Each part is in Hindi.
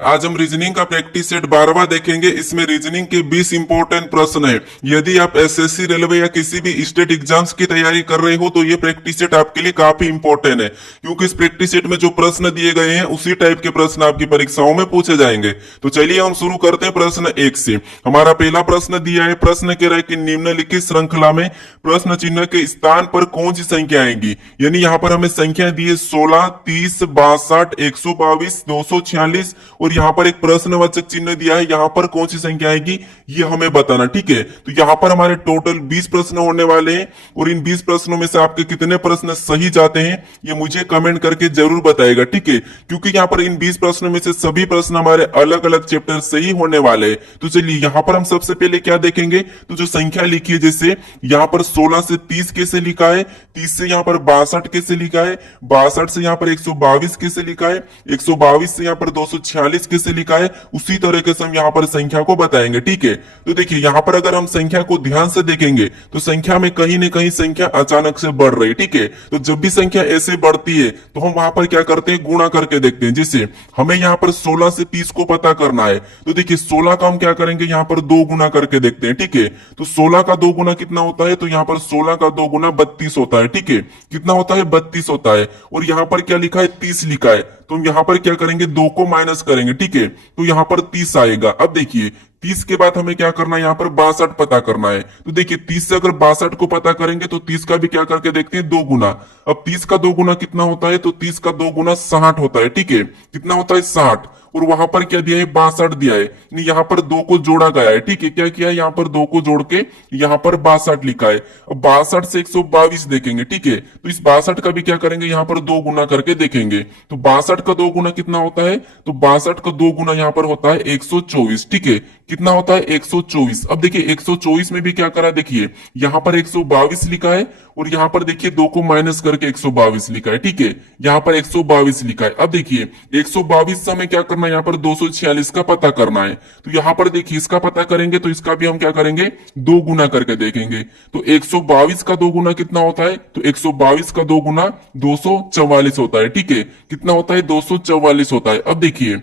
आज हम रीजनिंग का प्रैक्टिस सेट 12वां देखेंगे। इसमें रीजनिंग के 20 इंपॉर्टेंट प्रश्न है। यदि आप एसएससी, रेलवे या किसी भी स्टेट एग्जाम्स की तैयारी कर रहे हो तो ये प्रैक्टिस सेट आपके लिए काफी इंपॉर्टेंट है, क्योंकि इस प्रैक्टिस सेट में जो प्रश्न दिए गए हैं उसी टाइप के प्रश्न आपकी परीक्षाओं में पूछे जाएंगे। तो चलिए हम शुरू करते हैं प्रश्न 1 से। हमारा पहला प्रश्न दिया है। प्रश्न कह रहा है कि निम्नलिखित श्रृंखला में प्रश्न चिन्ह के स्थान पर कौन सी संख्या आएगी। यानी यहाँ पर हमें संख्या दी है 16, 30, 62, 122, 246 और यहाँ पर एक प्रश्नवाचक चिन्ह दिया है। यहाँ पर कौन सी संख्या आएगी ये हमें बताना, ठीक है। तो यहाँ पर हमारे टोटल 20 प्रश्न होने वाले हैं और इन 20 प्रश्नों में से आपके कितने प्रश्न सही जाते हैं ये मुझे कमेंट करके जरूर बताएगा, ठीक है। क्योंकि यहाँ पर इन 20 प्रश्नों में से सभी प्रश्न हमारे अलग अलग चैप्टर से ही होने वाले हैं। तो चलिए यहाँ पर हम सबसे पहले क्या देखेंगे, तो जो संख्या लिखी है, जैसे यहाँ पर 16 से 30 कैसे लिखा है, 30 से यहाँ पर 62 कैसे लिखा है, 62 से यहाँ पर 122 कैसे लिखा है, 122 से यहाँ पर 246 कैसे लिखा है, उसी तरीके से हम यहाँ पर संख्या को बताएंगे, ठीक है। तो देखिए यहाँ पर अगर हम संख्या को ध्यान से देखेंगे तो संख्या में कहीं न कहीं संख्या अचानक से बढ़ रही है, ठीक है। तो जब भी संख्या ऐसे बढ़ती है तो हम वहां पर क्या करते हैं, गुणा करके देखते हैं। जैसे हमें यहाँ पर 16 से 30 को पता करना है, तो देखिए 16 का हम क्या करेंगे, यहाँ पर 2 गुना करके देखते हैं, ठीक है। तो 16 का 2 गुना कितना होता है, तो यहाँ पर 16 का 2 गुना 32 होता है, ठीक है। कितना होता है, 32 होता है। और यहाँ पर क्या लिखा है, 30 लिखा है। तो हम यहाँ पर क्या करेंगे, 2 को माइनस करेंगे, ठीक है। तो यहाँ पर 30 आएगा। अब देखिए 30 के बाद हमें क्या करना है, यहाँ पर 62 पता करना है। तो देखिए 30 से अगर 62 को पता करेंगे तो 30 का भी क्या करके देखते हैं, 2 गुना। अब 30 का 2 गुना कितना होता है, तो 30 का 2 गुना 60 होता है, ठीक है। कितना होता है, 60। और वहां पर क्या दिया है, 62 दिया है। यहाँ पर 2 को जोड़ा गया है, ठीक है। क्या किया है, यहाँ पर 2 को जोड़ के यहाँ पर 62 लिखा है। अब 62 से 122 देखेंगे, ठीक है। तो इस 62 का भी क्या करेंगे, यहाँ पर 2 गुना करके देखेंगे। तो 62 का 2 गुना कितना होता है, तो 62 का 2 गुना यहाँ पर होता है 124, ठीक है। कितना होता है, 124। अब देखिए 124 में भी क्या करा, देखिए यहाँ पर 122 लिखा है और यहाँ पर देखिए 2 को माइनस करके 122 लिखा है, ठीक है। यहाँ पर 122 लिखा है। अब देखिए 122 से हमें क्या करना है, यहाँ पर 246 का पता करना है। तो यहाँ पर देखिए इसका पता करेंगे तो इसका भी हम क्या करेंगे, 2 गुना करके देखेंगे। तो 122 का 2 गुना कितना होता है, तो 122 का 2 गुना 244 होता है, ठीक है। कितना होता है, 244 होता है। अब देखिए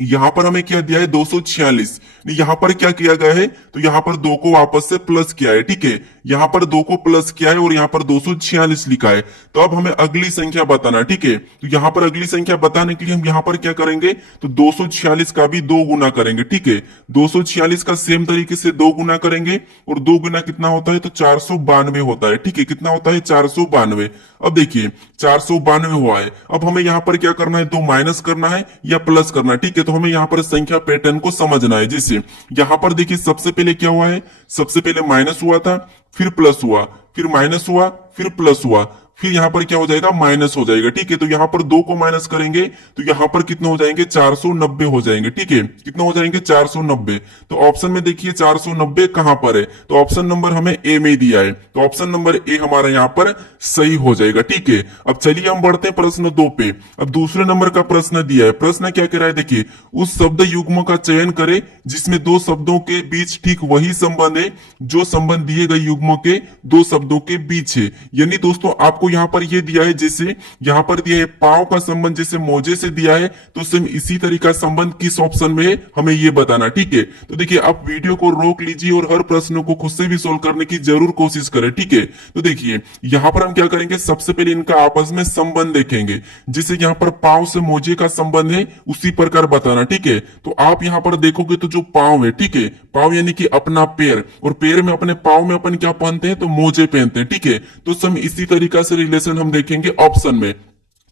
यहां पर हमें क्या दिया है, 246। यहां पर क्या किया गया है, तो यहां पर 2 को वापस से प्लस किया है, ठीक है। यहां पर 2 को प्लस किया है और यहां पर 246 लिखा है। तो अब हमें अगली संख्या बताना, ठीक है। तो यहां पर अगली संख्या बताने के लिए हम यहां पर क्या करेंगे, तो 246 का भी 2 गुना करेंगे, ठीक है। 246 का सेम तरीके से 2 गुना करेंगे और 2 गुना कितना होता है, तो 492 होता है, ठीक है। कितना होता है, 492। अब देखिए 492 हुआ है। अब हमें यहाँ पर क्या करना है, 2 माइनस करना है या प्लस करना है, ठीक है। तो हमें यहाँ पर संख्या पैटर्न को समझना है। जैसे यहाँ पर देखिए सबसे पहले क्या हुआ है, सबसे पहले माइनस हुआ था, फिर प्लस हुआ, फिर माइनस हुआ, फिर प्लस हुआ, फिर यहाँ पर क्या हो जाएगा, माइनस हो जाएगा, ठीक है। तो यहाँ पर 2 को माइनस करेंगे तो यहाँ पर कितना हो जाएंगे, 490 हो जाएंगे, ठीक है। कितना हो जाएंगे, 490। तो ऑप्शन में देखिए 490 कहां पर है, तो ऑप्शन नंबर हमें ए में दिया है। तो ऑप्शन नंबर ए हमारा यहाँ पर सही हो जाएगा, ठीक है। अब चलिए हम बढ़ते हैं प्रश्न 2 पे। अब दूसरे नंबर का प्रश्न दिया है। प्रश्न क्या कह रहा है, देखिए उस शब्द युग्म का चयन करें जिसमें 2 शब्दों के बीच ठीक वही संबंध है जो संबंध दिए गए युग्म के 2 शब्दों के बीच है। यानी दोस्तों आपको यहाँ पर ये दिया है, जैसे यहाँ पर दिया है पाव का संबंध जैसे मोजे से दिया है, तो सेम इसी तरीका संबंध किस ऑप्शन में है हमें ये बताना, ठीक है। तो देखिए आप वीडियो को रोक लीजिए और हर प्रश्न को खुद से भी सोल्व करने की जरूर कोशिश करें, ठीक है। तो देखिए यहाँ पर हम क्या करेंगे, सबसे पहले इनका आपस में संबंध देखेंगे। जैसे यहाँ पर पाव से मोजे का संबंध है उसी प्रकार बताना, ठीक है। तो आप यहाँ पर देखोगे तो जो पाव है, ठीक है, पाव यानी कि अपना पैर, और पैर में अपने पाव में अपन क्या पहनते हैं, तो मोजे पहनते हैं, ठीक है। तो सम इसी तरीका से रिलेशन हम देखेंगे ऑप्शन में।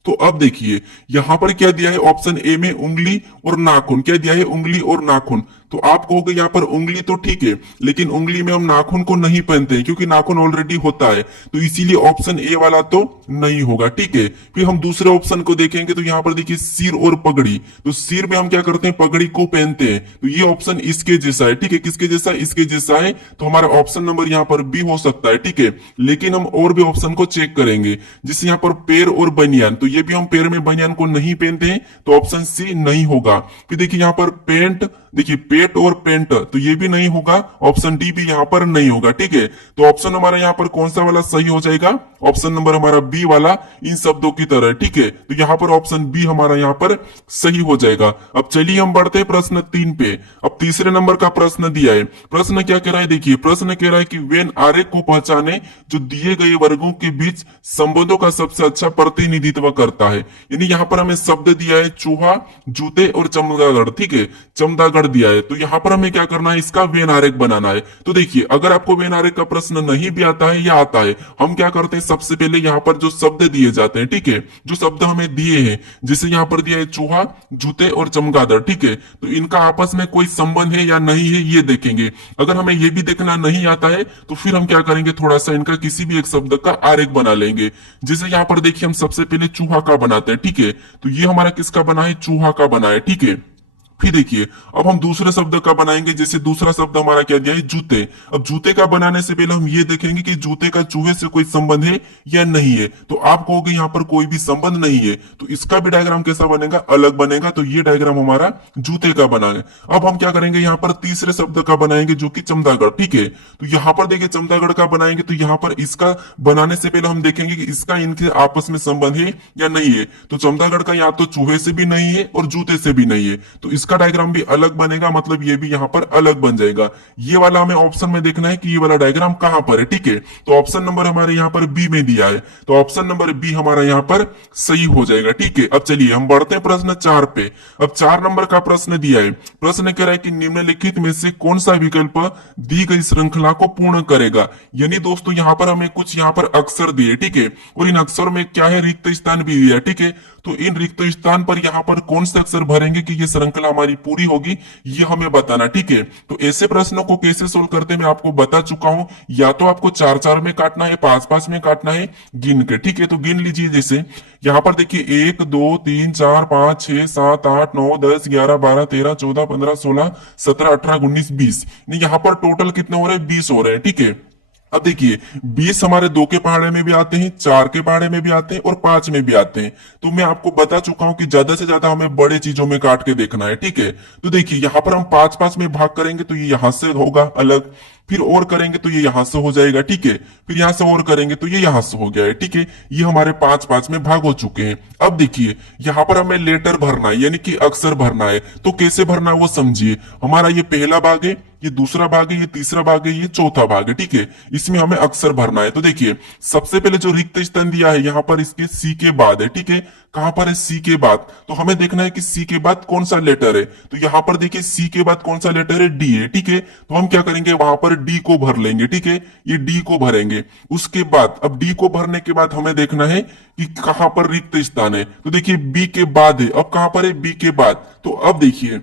तो अब देखिए यहां पर क्या दिया है, ऑप्शन ए में उंगली और नाखून, क्या दिया है, उंगली और नाखून। तो आप कहोगे यहाँ पर उंगली तो ठीक है, लेकिन उंगली में हम नाखून को नहीं पहनते हैं क्योंकि नाखून ऑलरेडी होता है, तो इसीलिए ऑप्शन ए वाला तो नहीं होगा, ठीक है। फिर हम दूसरे ऑप्शन को देखेंगे तो यहाँ पर देखिए सिर और पगड़ी, तो सिर में हम क्या करते हैं, पगड़ी को पहनते हैं। तो ये ऑप्शन इसके जैसा है, ठीक है। किसके जैसा, इसके जैसा है। तो हमारा ऑप्शन नंबर यहाँ पर बी हो सकता है, ठीक है। लेकिन हम और भी ऑप्शन को चेक करेंगे, जैसे यहाँ पर पैर और बनियान, तो ये भी हम पैर में बनियान को नहीं पहनते हैं, तो ऑप्शन सी नहीं होगा। फिर देखिए यहाँ पर पेंट, देखिए पेट और पेंट, तो ये भी नहीं होगा, ऑप्शन डी भी यहाँ पर नहीं होगा। ठीक है, तो ऑप्शन हमारा यहाँ पर कौन सा वाला सही हो जाएगा, ऑप्शन नंबर हमारा बी वाला, इन शब्दों की तरह। ठीक है, तो यहाँ पर ऑप्शन बी हमारा यहाँ पर सही हो जाएगा। अब चलिए हम बढ़ते हैं प्रश्न 3 पे। अब तीसरे नंबर का प्रश्न दिया है। प्रश्न क्या कह रहा है, देखिए प्रश्न कह रहा है कि वेन आरेख को पहचाने जो दिए गए वर्गों के बीच संबंधों का सबसे अच्छा प्रतिनिधित्व करता है। यानी यहाँ पर हमें शब्द दिया है चूहा, जूते और चमगादड़। ठीक है, चमगादड़ दिया है, तो यहाँ पर हमें क्या करना है, इसका वेन आरेख बनाना है। तो देखिए अगर आपको वेन आरेख का प्रश्न नहीं भी आता है या आता है, हम क्या करते हैं, सबसे पहले यहाँ पर जो शब्द दिए जाते हैं, ठीक है, जो शब्द हमें दिए हैं, जैसे यहाँ पर दिया है चूहा, जूते और चमगादड़। ठीक है, तो इनका आपस में कोई संबंध है या नहीं है ये देखेंगे। अगर हमें ये भी देखना नहीं आता है तो फिर हम क्या करेंगे, थोड़ा सा इनका किसी भी एक शब्द का आरेख बना लेंगे। जैसे यहाँ पर देखिए हम सबसे पहले चूहा का बनाते हैं। ठीक है, तो ये हमारा किसका बना है, चूहा का बना है। ठीक है, फिर देखिए अब हम दूसरे शब्द का बनाएंगे। जैसे दूसरा शब्द हमारा क्या दिया है, जूते। अब जूते का बनाने से पहले हम ये देखेंगे कि जूते का चूहे से कोई संबंध है या नहीं है। तो आप कहोगे यहाँ पर कोई भी संबंध नहीं है, तो इसका भी डायग्राम कैसा बनेगा, अलग बनेगा। तो ये डायग्राम हमारा जूते का बना है। अब हम क्या करेंगे, यहाँ पर तीसरे शब्द का बनाएंगे जो कि चमगादड़। ठीक है, तो यहाँ पर देखिए चमगादड़ का बनाएंगे, तो यहाँ पर इसका बनाने से पहले हम देखेंगे कि इसका इनके आपस में संबंध है या नहीं है। तो चमगादड़ का या तो चूहे से भी नहीं है और जूते से भी नहीं है, तो इसका डायग्राम भी अलग बनेगा, मतलब ये भी यहाँ पर अलग बन जाएगा। ये वाला हमें ऑप्शन में देखना है कि ये वाला डायग्राम कहां पर है। ठीक है, तो ऑप्शन नंबर हमारे यहाँ पर बी में दिया है, तो ऑप्शन नंबर बी हमारा यहाँ पर सही हो जाएगा। ठीक है, अब चलिए हम बढ़ते हैं प्रश्न 4 पे। अब 4 नंबर का प्रश्न दिया है। प्रश्न कह रहा है कि निम्नलिखित में से कौन सा विकल्प दी गई श्रृंखला को पूर्ण करेगा। यानी दोस्तों यहाँ पर हमें कुछ यहाँ पर अक्षर दिए। ठीक है, और इन अक्षर में क्या है, रिक्त स्थान भी दिया। ठीक है, तो इन रिक्त स्थान पर यहाँ पर कौन से अक्षर भरेंगे कि ये श्रृंखला हमारी पूरी होगी, ये हमें बताना। ठीक है, तो ऐसे प्रश्नों को कैसे सोल्व करते हैं मैं आपको बता चुका हूं। या तो आपको 4-4 में काटना है, 5-5 में काटना है गिन के। ठीक है, तो गिन लीजिए। जैसे यहाँ पर देखिए 1 2 3 4 5 6 7 8 9 10 11 12 13 14 15 16 17 18 19 20, यहाँ पर टोटल कितने हो रहे हैं, 20 हो रहे हैं। ठीक है, अब देखिए 20 हमारे 2 के पहाड़े में भी आते हैं, 4 के पहाड़े में भी आते हैं और 5 में भी आते हैं। तो मैं आपको बता चुका हूं कि ज्यादा से ज्यादा हमें बड़े चीजों में काट के देखना है। ठीक है, तो देखिए यहाँ पर हम 5-5 में भाग करेंगे तो ये यहां से होगा अलग, फिर और करेंगे तो ये यहां से हो जाएगा। ठीक है, फिर यहां से और करेंगे तो ये यहां से हो गया है। ठीक है, ये हमारे 5-5 में भाग हो चुके हैं। अब देखिए यहाँ पर हमें लेटर भरना है, यानी कि अक्षर भरना है। तो कैसे भरना है वो समझिए। हमारा ये पहला भाग है, ये दूसरा भाग है, ये तीसरा भाग है, ये चौथा भाग है। ठीक है, इसमें हमें अक्षर भरना है। तो देखिए सबसे पहले जो रिक्त स्थान दिया है यहाँ पर इसके सी के बाद है। ठीक है, कहां पर है, सी के बाद। तो हमें देखना है कि सी के बाद कौन सा लेटर है। तो यहाँ पर देखिए सी के बाद कौन सा लेटर है, डी है। ठीक है, तो हम क्या करेंगे, वहां पर डी को भर लेंगे। ठीक है, ये डी को भरेंगे। उसके बाद अब डी को भरने के बाद हमें देखना है कि कहां पर रिक्त स्थान है। तो देखिए बी के बाद है, अब कहां पर है, बी के बाद। तो अब देखिए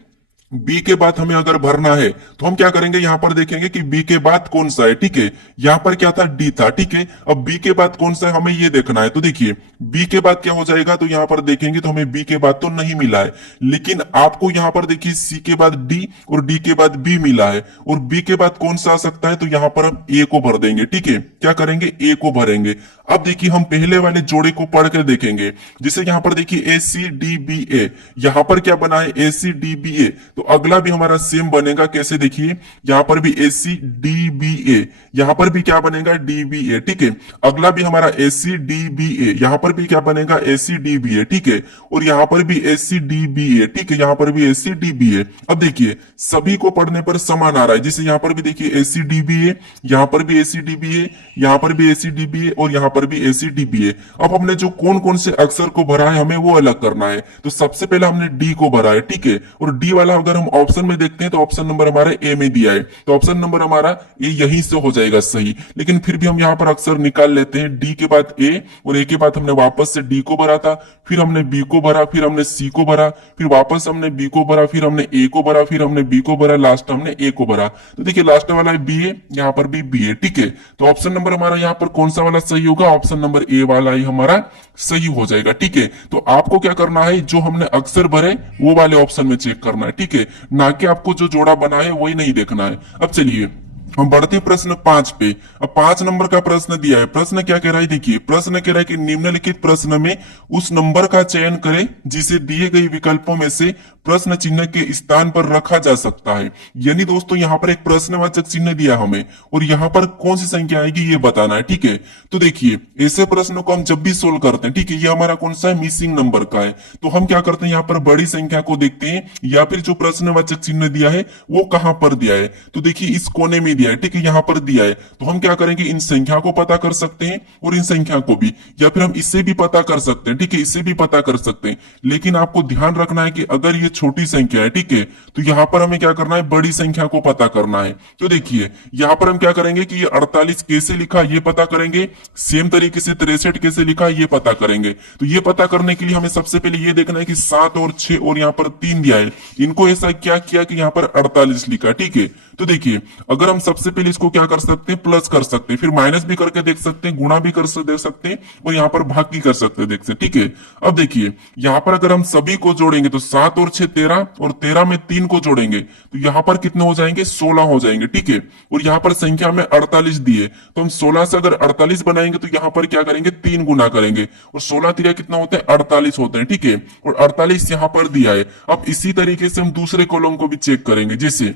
बी के बाद हमें अगर भरना है तो हम क्या करेंगे, यहां पर देखेंगे कि बी के बाद कौन सा है। ठीक है, यहां पर क्या था, डी था। ठीक है, अब बी के बाद कौन सा है हमें ये देखना है। तो देखिए बी के बाद क्या हो जाएगा, तो यहां पर देखेंगे तो हमें बी के बाद तो नहीं मिला है, लेकिन आपको यहां पर देखिए सी के बाद डी और डी के बाद बी मिला है, और बी के बाद कौन सा आ सकता है, तो यहां पर हम ए को भर देंगे। ठीक है, क्या करेंगे, ए को भरेंगे। अब देखिए हम पहले वाले जोड़े को पढ़ कर देखेंगे। जैसे यहां पर देखिए ए सी डी बी ए, यहां पर क्या बना है, ए सी डी बी ए। तो अगला भी हमारा सेम बनेगा। कैसे, देखिए यहां पर भी ए सी डी बी ए, यहां पर भी क्या बनेगा, डी बी ए। ठीक है, अगला भी हमारा ए सी डी बी ए, यहां पर भी क्या बनेगा, ए सी डी बी ए। ठीक है, और यहां पर भी ए सी डी बी ए। ठीक है, यहां पर भी ए सी डी बी ए। अब देखिए सभी को पढ़ने पर समान आ रहा है। जैसे यहां पर भी देखिए ए सी डी बी ए, यहां पर भी ए सी डी बी ए, यहां पर भी ए सी डी बी ए और यहां पर भी ए सी डी बी ए। अब हमने जो कौन कौन से अक्षर को भरा है हमें वो अलग करना है। तो सबसे पहले हमने डी को भरा है। ठीक है, और डी वाला अगर हम ऑप्शन में देखते हैं तो ऑप्शन नंबर हमारे ए में दिया है, तो ऑप्शन नंबर हमारा ए यहीं से हो जाएगा सही। लेकिन फिर भी हम यहाँ पर अक्षर निकाल लेते हैं। डी के बाद ए और ए के बाद हमने वापस से डी को भरा था, फिर हमने बी को भरा, फिर हमने सी को भरा, फिर वापस हमने बी को भरा, फिर हमने ए को भरा, फिर हमने बी को भरा, लास्ट हमने ए को भरा। तो देखिए लास्ट वाला है बी ए, यहाँ पर भी बी ए। ठीक है, तो ऑप्शन नंबर हमारा यहाँ पर कौन सा वाला सही होगा, ऑप्शन नंबर ए वाला ही हमारा सही हो जाएगा। ठीक है, तो आपको क्या करना है, जो हमने अक्षर भरे वो वाले ऑप्शन में चेक करना है। ठीक है, ना कि आपको जो जोड़ा बना है वही नहीं देखना है। अब चलिए हम बढ़ते हैं प्रश्न 5 पे। अब 5 नंबर का प्रश्न दिया है। प्रश्न क्या कह रहा है, देखिए प्रश्न कह रहा है कि निम्नलिखित प्रश्न में उस नंबर का चयन करें जिसे दिए गए विकल्पों में से प्रश्न चिन्ह के स्थान पर रखा जा सकता है। यानी दोस्तों यहाँ पर एक प्रश्नवाचक चिन्ह दिया हमें और यहाँ पर कौन सी संख्या आएगी ये बताना है, ठीक है। तो देखिए ऐसे प्रश्नों को हम जब भी सोल्व करते हैं, ठीक है, ये हमारा कौन सा है, मिसिंग नंबर का है, तो हम क्या करते हैं यहाँ पर बड़ी संख्या को देखते हैं या फिर जो प्रश्नवाचक चिन्ह दिया है वो कहां पर दिया है। तो देखिए इस कोने में दिया है, ठीक है, यहाँ पर दिया है। तो हम क्या करेंगे, इन संख्या को पता कर सकते हैं और इन संख्या को भी, या फिर हम इससे भी पता कर सकते हैं, ठीक है, इससे भी पता कर सकते हैं। लेकिन आपको ध्यान रखना है कि अगर ये छोटी संख्या है, ठीक है, तो यहाँ पर हमें क्या करना है, बड़ी संख्या को पता करना है। तो देखिए यहाँ पर हम क्या करेंगे कि ये 48 कैसे लिखा ये पता करेंगे, सेम तरीके से 63 कैसे लिखा ये पता करेंगे। तो ये पता करने के लिए हमें सबसे पहले ये देखना है कि 7 और 6 और यहाँ पर 3 दिया है, इनको ऐसा क्या किया कि यहाँ पर 48 लिखा, ठीक है। तो देखिए अगर हम सबसे पहले इसको क्या कर सकते हैं, प्लस कर सकते हैं, फिर माइनस भी करके देख सकते हैं, गुणा भी कर देख सकते हैं और यहाँ पर भाग भी कर सकते हैं, देख सकते, ठीक है। अब देखिए यहाँ पर अगर हम सभी को जोड़ेंगे तो 7 और 6 13 और 13 में 3 को जोड़ेंगे तो यहाँ पर कितने हो जाएंगे, 16 हो जाएंगे, ठीक है। और यहाँ पर संख्या में 48 दिए तो हम 16 से अगर 48 बनाएंगे तो यहाँ पर क्या करेंगे, 3 गुना करेंगे और 16 तिरिया कितना होता है, 48 होते हैं, ठीक है। और 48 यहाँ पर दिया है। अब इसी तरीके से हम दूसरे कॉलम को भी चेक करेंगे, जैसे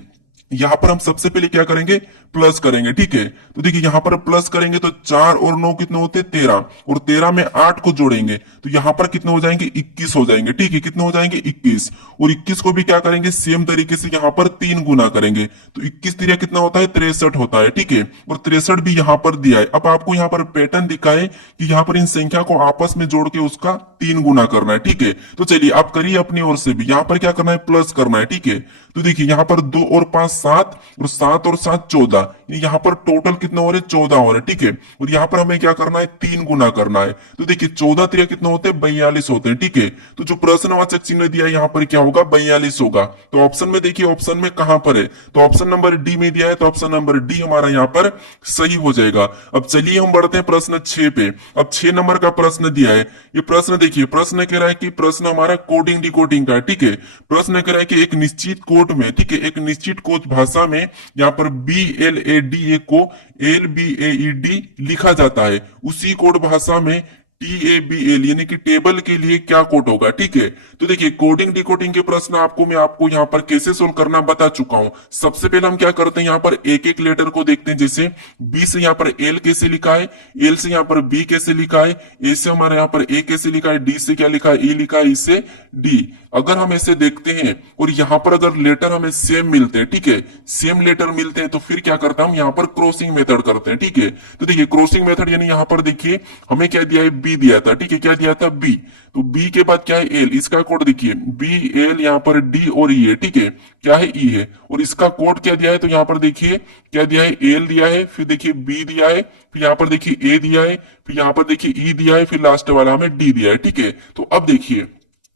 यहां पर हम सबसे पहले क्या करेंगे, प्लस करेंगे, ठीक है। तो देखिए यहां पर प्लस करेंगे तो 4 और 9 कितने होते हैं, 13 और 13 में 8 को जोड़ेंगे तो यहां पर कितने हो जाएंगे, 21 हो जाएंगे, ठीक है। कितने हो जाएंगे, 21। और 21 को भी क्या करेंगे, सेम तरीके से यहां पर 3 गुना करेंगे तो 21 तिरिया कितना होता है, 63 होता है, ठीक है। और 63 भी यहां पर दिया है। अब आपको यहां पर पैटर्न दिखाए कि यहां पर इन संख्या को आपस में जोड़ के उसका 3 गुना करना है, ठीक है। तो चलिए आप करिए अपनी ओर से भी, यहां पर क्या करना है, प्लस करना है, ठीक है। तो देखिए यहाँ पर 2 और 5 7 और 7 और 7 14, यहाँ पर टोटल कितना हो रहे, 14 हो रहे, ठीक है। और यहाँ पर हमें क्या करना है, 3 गुना करना है। तो देखिए 14 तिरिया कितना होते हैं, 42 होते हैं, ठीक है। तो जो प्रश्नवाचक चिन्ह दिया है यहाँ पर क्या होगा, 42 होगा। तो ऑप्शन में देखिए, ऑप्शन में कहां पर है, तो ऑप्शन नंबर डी में दिया है, तो ऑप्शन नंबर डी हमारा यहाँ पर सही हो जाएगा। अब चलिए हम बढ़ते हैं प्रश्न 6 पे। अब 6 नंबर का प्रश्न दिया है। ये प्रश्न देखिए, प्रश्न कह रहा है कि प्रश्न हमारा कोडिंग डिकोडिंग का है, ठीक है। प्रश्न कह रहा है कि एक निश्चित कोड में, ठीक है, एक निश्चित कोड भाषा में यहाँ पर BLADA को LBAED लिखा जाता है, उसी कोड भाषा में TABL यानी कि टेबल के लिए क्या कोड होगा, ठीक है। तो देखिए कोडिंग डिकोडिंग के प्रश्न मैं आपको यहाँ पर कैसे सोल्व करना बता चुका हूं। सबसे पहले हम क्या करते हैं, यहाँ पर एक एक लेटर को देखते हैं, जैसे B से यहाँ पर L कैसे लिखा है, L से यहाँ पर B कैसे लिखा है, A से हमारे यहाँ पर A कैसे लिखा है, D से क्या लिखा है, E लिखा है, E से D। अगर हम ऐसे देखते हैं और यहाँ पर अगर लेटर हमें सेम मिलते हैं, ठीक है, सेम लेटर मिलते हैं तो फिर क्या करता है, हम यहाँ पर क्रॉसिंग मेथड करते हैं, ठीक है। तो देखिए क्रॉसिंग मेथड यानी यहाँ पर देखिए हमें क्या दिया है, बी दिया था, ठीक है, क्या दिया था, बी। तो बी के बाद क्या है, एल। इसका कोड देखिए BL, यहाँ पर डी और ई है, ठीक है, क्या है, ई है। और इसका कोड क्या दिया है, तो यहाँ पर देखिए क्या दिया है, एल दिया है, फिर देखिए बी दिया है, फिर यहाँ पर देखिए ए दिया है, फिर यहाँ पर देखिए ई दिया है, फिर लास्ट वाला हमें डी दिया है, ठीक है। तो अब देखिए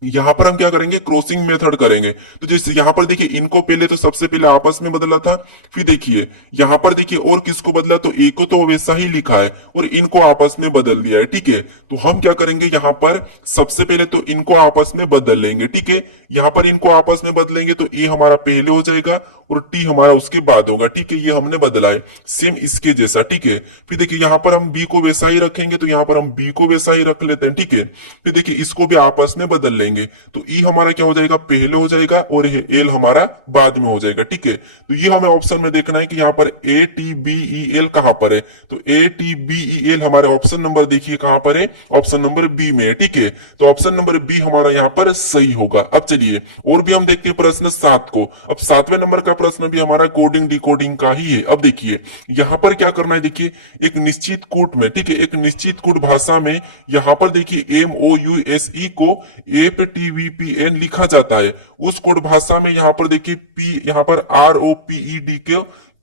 यहां पर हम क्या करेंगे, क्रॉसिंग मेथड करेंगे। तो जैसे यहां पर देखिए इनको पहले तो सबसे पहले आपस में बदला था, फिर देखिए यहां पर देखिए और किसको बदला, तो ए को तो वैसा ही लिखा है और इनको आपस में बदल दिया है, ठीक है। तो हम क्या करेंगे, यहां पर सबसे पहले तो इनको आपस में बदल लेंगे, ठीक है। यहां पर इनको आपस में बदलेंगे तो ए हमारा पहले हो जाएगा और टी हमारा उसके बाद होगा, ठीक है। ये हमने बदला है सेम इसके जैसा, ठीक है। फिर देखिए यहां पर हम बी को वैसा ही रखेंगे तो यहां पर हम बी को वैसा ही रख लेते हैं, ठीक है। फिर देखिए इसको भी आपस में बदल लेंगे तो ई हमारा क्या हो जाएगा, पहले हो जाएगा और एल हमारा बाद में हो जाएगा, ठीक है। तो ये हमें ऑप्शन में देखना है कि यहाँ पर ATBEL कहां पर है। तो ATBEL हमारे ऑप्शन नंबर देखिए कहां पर है, ऑप्शन नंबर बी में है, ठीक है। तो ऑप्शन नंबर बी हमारा यहाँ पर सही होगा। अब चलिए और भी हम देखते हैं प्रश्न 7 को। अब 7वें नंबर का प्रश्न भी हमारा कोडिंग डिकोडिंग का ही है। अब देखिए यहाँ पर क्या करना है, देखिए एक निश्चित कोड में, ठीक है, एक निश्चित कोड भाषा में यहाँ पर देखिए MOUSE को APTVPN लिखा जाता है, उस कोड भाषा में यहाँ पर देखिए P, यहाँ पर ROPED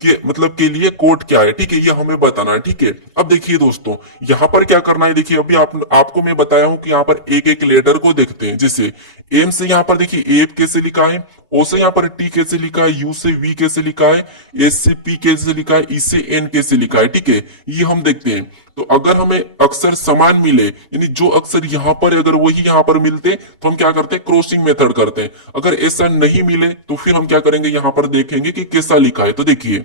के मतलब के लिए कोड क्या है, ठीक है, ये हमें बताना है, ठीक है। अब देखिए दोस्तों यहाँ पर क्या करना है, देखिए अभी आपको मैं बताया हूं कि यहाँ पर एक एक लेटर को देखते हैं। जैसे एम से यहाँ पर देखिए एप कैसे लिखा है, ओ से यहाँ पर टी कैसे लिखा है, यू से वी कैसे लिखा है, एस से पी कैसे लिखा है, ई से एन कैसे लिखा है, ठीक है, ये हम देखते हैं। तो अगर हमें अक्षर समान मिले यानी जो अक्षर यहाँ पर अगर वही यहाँ पर मिलते तो हम क्या करते हैं, क्रॉसिंग मेथड करते हैं। अगर ऐसा नहीं मिले तो फिर हम क्या करेंगे, यहाँ पर देखेंगे कि कैसा लिखा है। तो देखिए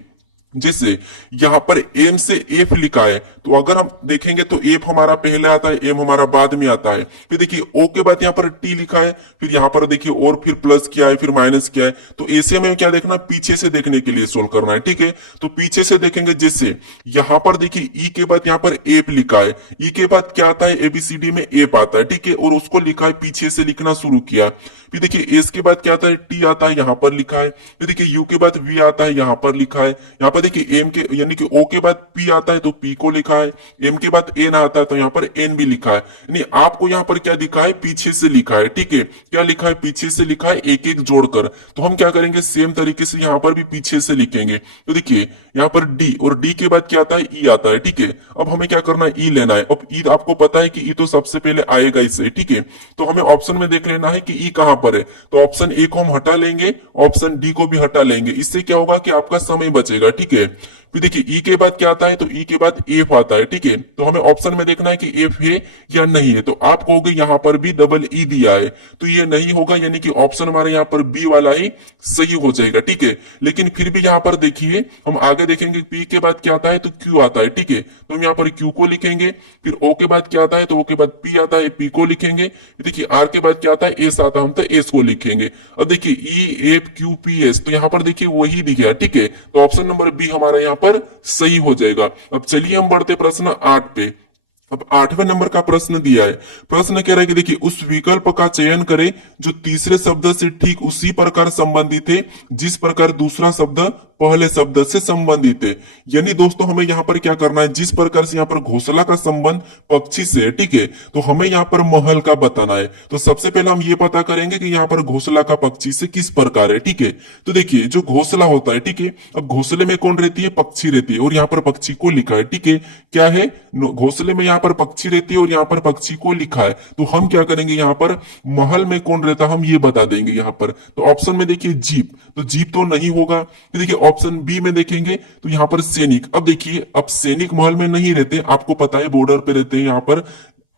जैसे यहां पर एम से एफ लिखा है, तो अगर हम देखेंगे तो एफ हमारा पहले आता है, एम हमारा बाद में आता है। फिर देखिए ओ के बाद यहाँ पर टी लिखा है, फिर यहाँ पर देखिए और फिर प्लस किया है, फिर माइनस किया है। तो ऐसे में क्या देखना, पीछे से देखने के लिए सोल्व करना है, ठीक है। तो पीछे से देखेंगे, जैसे यहाँ पर देखिए ई के बाद यहाँ पर एफ लिखा है, ई के बाद क्या आता है, एबीसीडी में एफ आता है, ठीक है, और उसको लिखा है, पीछे से लिखना शुरू किया। फिर देखिए एस के बाद क्या आता है, टी आता है, यहाँ पर लिखा है। फिर देखिए यू के बाद वी आता है, यहाँ पर लिखा है। यहाँ पर देखिए एम के यानी कि ओ के बाद पी आता है तो पी को लिखा है, एम के बाद एन आता है तो यहाँ पर एन भी लिखा है। यानी आपको यहाँ पर क्या दिखा है, पीछे से लिखा है, ठीक है। क्या लिखा है, पीछे से लिखा है, एक एक जोड़कर। तो हम क्या करेंगे, सेम तरीके से यहाँ पर भी पीछे से लिखेंगे। तो देखिए यहाँ पर डी, और डी के बाद क्या आता है, ई आता है, ठीक है। अब हमें क्या करना है, ई लेना है। अब ई आपको पता है कि ई तो सबसे पहले आएगा इससे, ठीक है। तो हमें ऑप्शन में देख लेना है कि ई कहां पर है। तो ऑप्शन ए को हम हटा लेंगे, ऑप्शन डी को भी हटा लेंगे। इससे क्या होगा कि आपका समय बचेगा, ठीक है। फिर देखिए ई के बाद क्या आता है, तो ई के बाद एफ आता है, ठीक है। तो हमें ऑप्शन में देखना है कि एफ है या नहीं है। तो आप कहोगे यहाँ पर भी डबल ई दिया है, तो ये नहीं होगा, यानी कि ऑप्शन हमारे यहाँ पर बी वाला ही सही हो जाएगा, ठीक है। लेकिन फिर भी यहाँ पर देखिए, हम आगे देखेंगे पी के बाद क्या आता है, तो क्यू आता है, ठीक है। तो हम यहाँ पर क्यू को लिखेंगे। फिर ओ के बाद क्या आता है, तो ओ के बाद पी आता है, पी को लिखेंगे। देखिए आर के बाद क्या आता है, एस आता है, हम तो एस को लिखेंगे। अब देखिए E F Q P S, तो यहाँ पर देखिए वही दिखा, ठीक है। तो ऑप्शन नंबर बी हमारा यहाँ पर सही हो जाएगा। अब चलिए हम बढ़ते प्रश्न 8 पे। अब 8वें नंबर का प्रश्न दिया है। प्रश्न कह रहा है कि देखिए उस विकल्प का चयन करें जो तीसरे शब्द से ठीक उसी प्रकार संबंधित है जिस प्रकार दूसरा शब्द पहले शब्द से संबंधित है। यानी दोस्तों हमें यहाँ पर क्या करना है, जिस प्रकार से यहाँ पर घोंसला का संबंध पक्षी से है, ठीक है, तो हमें यहाँ पर महल का बताना है। तो सबसे पहले हम ये पता करेंगे कि यहाँ पर घोंसला का पक्षी से किस प्रकार है, ठीक है। तो देखिए जो घोंसला होता है, ठीक है, अब घोंसले में कौन रहती है, पक्षी रहती है, और यहाँ पर पक्षी को लिखा है, ठीक है। क्या है, घोंसले में यहाँ पर पक्षी रहती है और यहाँ पर पक्षी को लिखा है। तो हम क्या करेंगे, यहाँ पर महल में कौन रहता है हम ये बता देंगे यहाँ पर। तो ऑप्शन में देखिए जीप, तो जीप तो नहीं होगा। तो देखिए ऑप्शन बी में देखेंगे तो यहाँ पर सैनिक। अब देखिए अब सैनिक महल में नहीं रहते, आपको पता है बॉर्डर पे रहते हैं, यहाँ पर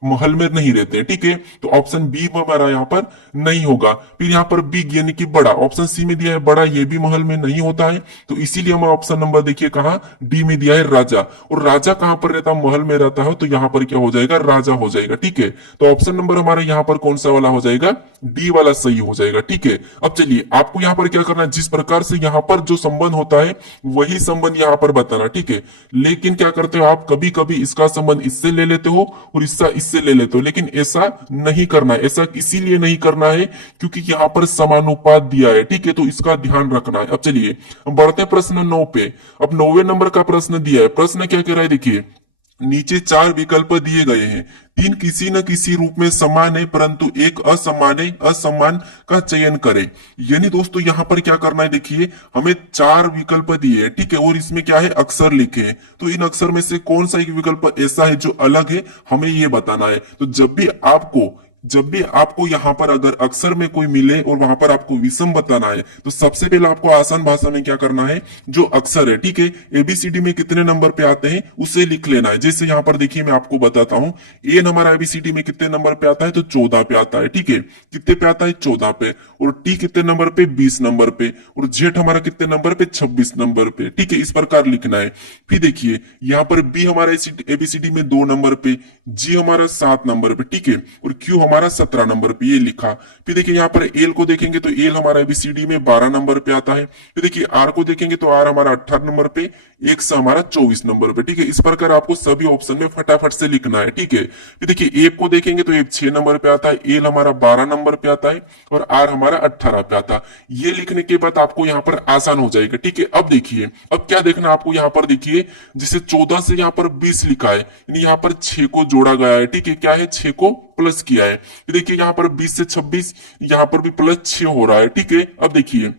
महल में नहीं रहते, ठीक है। तो ऑप्शन बी हमारा यहाँ पर नहीं होगा। फिर यहाँ पर बिग यानी कि बड़ा, ऑप्शन सी में दिया है बड़ा, ये भी महल में नहीं होता है। तो इसीलिए हम ऑप्शन नंबर देखिए कहा डी में दिया है राजा। और राजा कहां पर रहता, महल में रहता है, तो यहाँ पर क्या हो जाएगा, राजा हो जाएगा, ठीक है। तो ऑप्शन नंबर हमारे यहाँ पर कौन सा वाला हो जाएगा, डी वाला सही हो जाएगा, ठीक है। अब चलिए आपको यहाँ पर क्या करना है, जिस प्रकार से यहाँ पर जो संबंध होता है वही संबंध यहाँ पर बताना, ठीक है। लेकिन क्या करते हो आप, कभी कभी इसका संबंध इससे ले लेते हो और इसका इससे ले लेते हो, लेकिन ऐसा नहीं करना है। ऐसा इसीलिए नहीं करना है क्योंकि यहाँ पर समानुपात दिया है, ठीक है, तो इसका ध्यान रखना है। अब चलिए हम बढ़ते हैं प्रश्न 9 पे। अब 9वें नंबर का प्रश्न दिया है। प्रश्न क्या कह रहा है, देखिए नीचे 4 विकल्प दिए गए हैं, 3 किसी न किसी रूप में समान है परंतु एक असमान है, असमान का चयन करें। यानी दोस्तों यहाँ पर क्या करना है, देखिए हमें 4 विकल्प दिए हैं, ठीक है, और इसमें क्या है, अक्षर लिखे हैं। तो इन अक्षर में से कौन सा एक विकल्प ऐसा है जो अलग है, हमें ये बताना है। तो जब भी आपको यहाँ पर अगर अक्षर में कोई मिले और वहां पर आपको विषम बताना है, तो सबसे पहले आपको आसान भाषा में क्या करना है, जो अक्षर है, ठीक है, एबीसीडी में कितने नंबर पे आते हैं उसे लिख लेना है। जैसे यहाँ पर देखिए मैं आपको बताता हूँ, एन हमारा एबीसीडी में कितने नंबर पे आता है, तो 14 पे आता है, ठीक है, कितने पे आता है, 14 पे। और टी कितने नंबर पे, 20 नंबर पे। और जेड हमारा कितने नंबर पे, 26 नंबर पे, ठीक है, इस प्रकार लिखना है। फिर देखिए यहाँ पर बी हमारा एबीसीडी में 2 नंबर पे, जी हमारा 7 नंबर पे, ठीक है, और क्यू हमारा 17 नंबर पे, ये लिखा। फिर देखिए यहाँ पर एल को देखेंगे तो एल हमारा एबीसीडी में 12 नंबर पे आता है। फिर देखिए आर को देखेंगे तो आर हमारा 18 नंबर पे, एक्स हमारा 24 नंबर पे, ठीक है। इस प्रकार आपको सभी ऑप्शन में फटाफट से लिखना है, ठीक है। फिर देखिए एफ को देखेंगे तो एफ 6 नंबर पे आता है, एल हमारा 12 नंबर पे आता है, और आर हमारा 18 पे आता है। ये लिखने के बाद आपको यहाँ पर आसान हो जाएगा, ठीक है। अब देखिए अब क्या देखना आपको, यहाँ पर देखिए जैसे 14 से यहाँ पर 20 लिखा है, यानी यहाँ पर 6 को जोड़ा गया है, ठीक है, क्या है, 6 को प्लस किया है। देखिए यहाँ पर 20 से 26, यहाँ पर भी प्लस 6 हो रहा है, ठीक है। अब देखिए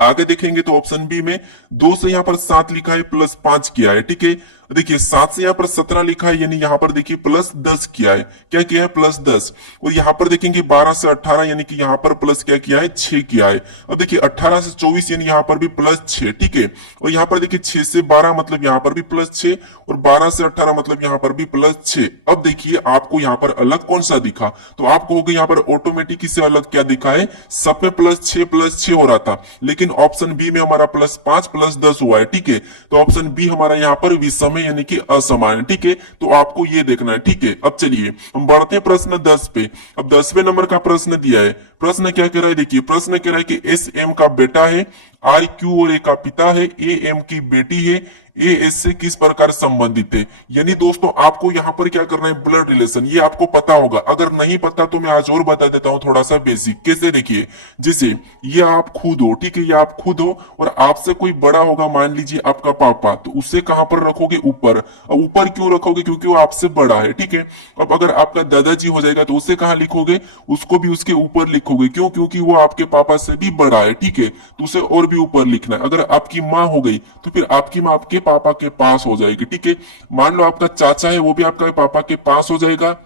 आगे देखेंगे तो ऑप्शन बी में 2 से यहाँ पर 7 लिखा है, प्लस 5 किया है, ठीक है। देखिए 7 से यहाँ पर 17 लिखा है, यानी यहाँ पर देखिए +10 किया है। क्या किया है? +10। और यहाँ पर देखेंगे 12 से 18 यानी कि यहाँ पर प्लस क्या किया है? 6 किया है। अब देखिए 18 से 24 यानी यहाँ पर भी +6, ठीक है। और यहाँ पर देखिए 6 से 12 मतलब यहाँ पर भी +6, और 12 से 18 मतलब यहाँ पर भी +6। अब देखिए आपको यहाँ पर अलग कौन सा दिखा, तो आप कहोगे यहाँ पर ऑटोमेटिक से अलग क्या दिखा है? सब में +6 हो रहा था, लेकिन ऑप्शन बी में हमारा +5 +10 हुआ है, ठीक है। तो ऑप्शन बी हमारा यहाँ पर विषम है यानी कि असमान है, ठीक है। तो आपको ये देखना है, ठीक है। अब चलिए हम बढ़ते हैं प्रश्न 10 पे। अब 10वें नंबर का प्रश्न दिया है। प्रश्न क्या कह रहा है? देखिए प्रश्न कह रहा है कि एस एम का बेटा है, आर क्यू और ए का पिता है, ए एम की बेटी है, ए एस से किस प्रकार संबंधित है। यानी दोस्तों आपको यहाँ पर क्या करना है? Blood relation. ये आपको पता होगा, अगर नहीं पता तो मैं आज और बता देता हूँ थोड़ा सा बेसिक। कैसे? देखिए जैसे ये आप खुद हो, ठीक है, ये आप खुद हो और आपसे कोई बड़ा होगा, मान लीजिए आपका पापा, तो उसे कहां पर रखोगे? ऊपर। अब ऊपर क्यों रखोगे? क्योंकि वो आपसे बड़ा है, ठीक है। अब अगर आपका दादाजी हो जाएगा तो उसे कहां लिखोगे? उसको भी उसके ऊपर लिखोगे। क्यों? क्योंकि वो आपके पापा से भी बड़ा है, ठीक है। तो उसे और भी ऊपर लिखना है। अगर आपकी माँ हो गई तो फिर आपकी माँ आपके पापा के पास हो जाएगी, ठीक है। मान लो आपका चाचा है, वो भी आपका पापा के पास हो जाएगा।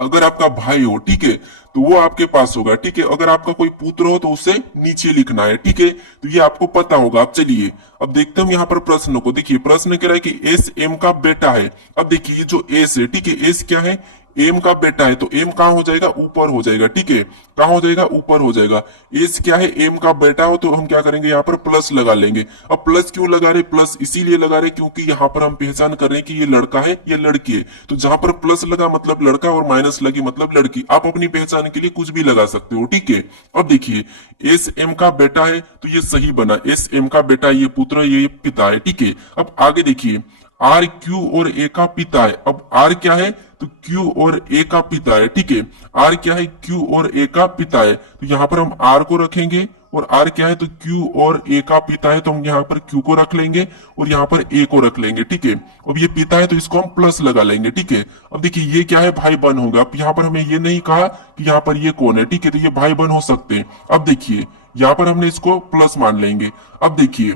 अगर आपका भाई हो, ठीक है, तो वो आपके पास होगा, ठीक है। अगर आपका कोई पुत्र हो तो उसे नीचे लिखना है, ठीक है। तो ये आपको पता होगा। अब चलिए अब देखते हैं यहाँ पर प्रश्न को। देखिए प्रश्न कह रहा है कि एस एम का बेटा है। अब देखिए जो एस है, ठीक है, एस क्या है? एम का बेटा है, तो एम कहां हो जाएगा? ऊपर हो जाएगा, ठीक है। कहां हो जाएगा? ऊपर हो जाएगा। एस क्या है? एम का बेटा हो, तो हम क्या करेंगे? यहाँ पर प्लस लगा लेंगे। अब प्लस क्यों लगा रहे? प्लस इसीलिए लगा रहे क्योंकि यहाँ पर हम पहचान कर रहे हैं कि ये लड़का है या लड़की है। तो जहां पर प्लस लगा मतलब लड़का और माइनस लगी मतलब लड़की। आप अपनी पहचान के लिए कुछ भी लगा सकते हो, ठीक है। अब देखिए एस एम का बेटा है तो ये सही बना। एस एम का बेटा, ये पुत्र, ये पिता है, ठीक है। अब आगे देखिए आर क्यू और ए का पिता है। अब आर क्या है? तो क्यू और ए का पिता है, ठीक है। आर क्या है? क्यू और ए का पिता है। तो यहाँ पर हम आर को रखेंगे, और आर क्या है? तो क्यू और ए का पिता है, तो हम यहाँ पर क्यू को रख लेंगे और यहाँ पर ए को रख लेंगे, ठीक है। अब ये पिता है तो इसको हम प्लस लगा लेंगे, ठीक है। अब देखिए ये क्या है? भाई बहन होगा। अब यहाँ पर हमें ये नहीं कहा कि यहाँ पर ये कौन है, ठीक है। तो ये भाई बहन हो सकते हैं। अब देखिए यहाँ पर हमने इसको प्लस मान लेंगे। अब देखिए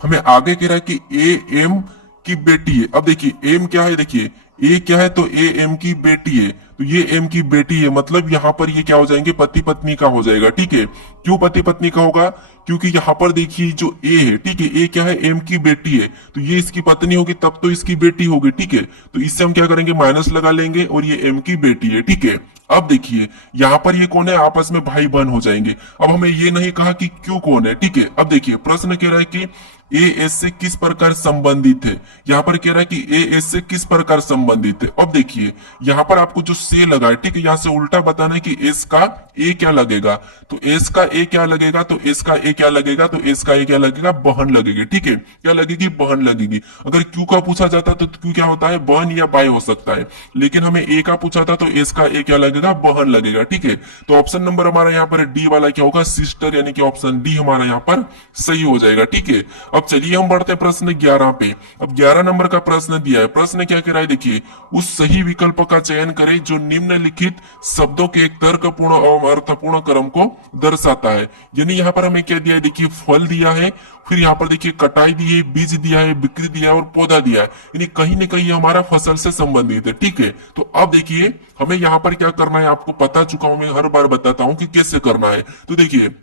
हमें आगे कह रहा है कि ए एम की बेटी है। अब देखिए एम क्या है? देखिए ए क्या है? तो ए एम की बेटी है, तो ये एम की बेटी है, मतलब यहाँ पर ये क्या हो जाएंगे? पति पत्नी का हो जाएगा, ठीक है। क्यों पति पत्नी का होगा? क्योंकि यहाँ पर देखिए जो ए है, ठीक है, ए क्या है? एम की बेटी है, तो ये इसकी पत्नी होगी तब तो इसकी बेटी होगी, ठीक है। तो इससे हम क्या करेंगे? माइनस लगा लेंगे, और ये एम की बेटी है, ठीक है। अब देखिए यहाँ पर ये कौन है? आपस में भाई बहन हो जाएंगे। अब हमें ये नहीं कहा कि क्यों कौन है, ठीक है। अब देखिए प्रश्न कह रहा है कि ए एस से किस प्रकार संबंधित है। यहाँ पर कह रहा है कि ए एस से किस प्रकार संबंधित है। अब देखिए यहाँ पर आपको जो से लगा है, ठीक है, यहाँ से उल्टा बताना है कि एस का ए क्या लगेगा। तो एस का ए क्या लगेगा? तो एस का ए क्या लगेगा? तो एस का ए क्या लगेगा? बहन लगेगी, ठीक है। क्या लगेगी? बहन लगेगी। अगर क्यू का पूछा जाता तो क्यू क्या होता है? बहन या भाई हो सकता है, लेकिन हमें ए का पूछा था तो एस का ए क्या लगेगा? बहन लगेगा, ठीक है। तो ऑप्शन नंबर हमारा यहाँ पर डी वाला क्या होगा? सिस्टर, यानी कि ऑप्शन डी हमारा यहाँ पर सही हो जाएगा, ठीक है। अब चलिए हम बढ़ते हैं प्रश्न 11 पे। अब 11 नंबर का प्रश्न दिया है। प्रश्न क्या कह रहा है? देखिए उस सही विकल्प का चयन करें जो निम्नलिखित शब्दों के एक तर्कपूर्ण और अर्थपूर्ण क्रम को दर्शाता है। यानी यहाँ पर हमें क्या दिया है? देखिए फल दिया है, फिर यहाँ पर देखिए कटाई दी है, बीज दिया है, बिक्री दिया है और पौधा दिया है। यानी कहीं ना कहीं हमारा फसल से संबंधित है, ठीक है। तो अब देखिए हमें यहाँ पर क्या करना है? आपको बता चुका हूं, मैं हर बार बताता हूं कि कैसे करना है। तो देखिए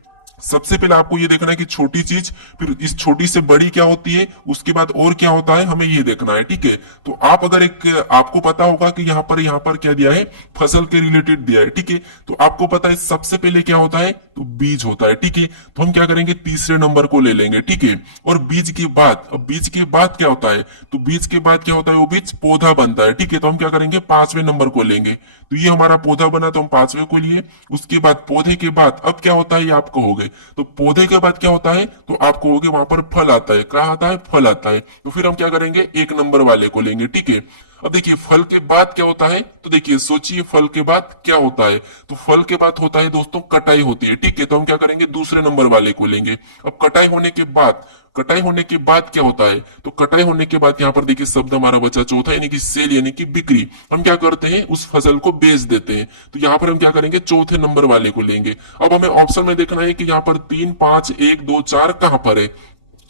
सबसे पहले आपको ये देखना है कि छोटी चीज, फिर इस छोटी से बड़ी क्या होती है, उसके बाद और क्या होता है, हमें ये देखना है, ठीक है। तो आप अगर एक, आपको पता होगा कि यहाँ पर क्या दिया है? फसल के रिलेटेड दिया है, ठीक है। तो आपको पता है सबसे पहले क्या होता है? तो बीज होता है, ठीक है। तो हम क्या करेंगे? तीसरे नंबर को ले लेंगे, ठीक है। और बीज के बाद, अब बीज के बाद क्या होता है? तो बीज के बाद क्या होता है? वो बीज पौधा बनता है, ठीक है। तो हम क्या करेंगे? 5वें नंबर को लेंगे। तो ये हमारा पौधा बना, तो हम 5वें को लिए। उसके बाद पौधे के बाद अब क्या होता है? ये आप कहोगे। तो पौधे के बाद क्या होता है? तो आप कहोगे वहां पर फल आता है। क्या आता है? फल आता है। तो फिर हम क्या करेंगे? 1 नंबर वाले को लेंगे, ठीक है। अब देखिए फल के बाद क्या होता है? तो देखिए सोचिए फल के बाद क्या होता है? तो फल के बाद होता है दोस्तों कटाई होती है, ठीक है। तो हम क्या करेंगे? दूसरे नंबर वाले को लेंगे। अब कटाई होने के बाद, कटाई होने के बाद क्या होता है? तो कटाई होने के बाद यहाँ पर देखिए शब्द हमारा बचा चौथा, यानी कि सेल, यानी कि बिक्री। हम क्या करते हैं? उस फसल को बेच देते हैं। तो यहाँ पर हम क्या करेंगे? चौथे नंबर वाले को लेंगे। अब हमें ऑप्शन में देखना है कि यहाँ पर 3, 5, 1, 2, 4 कहां पर है।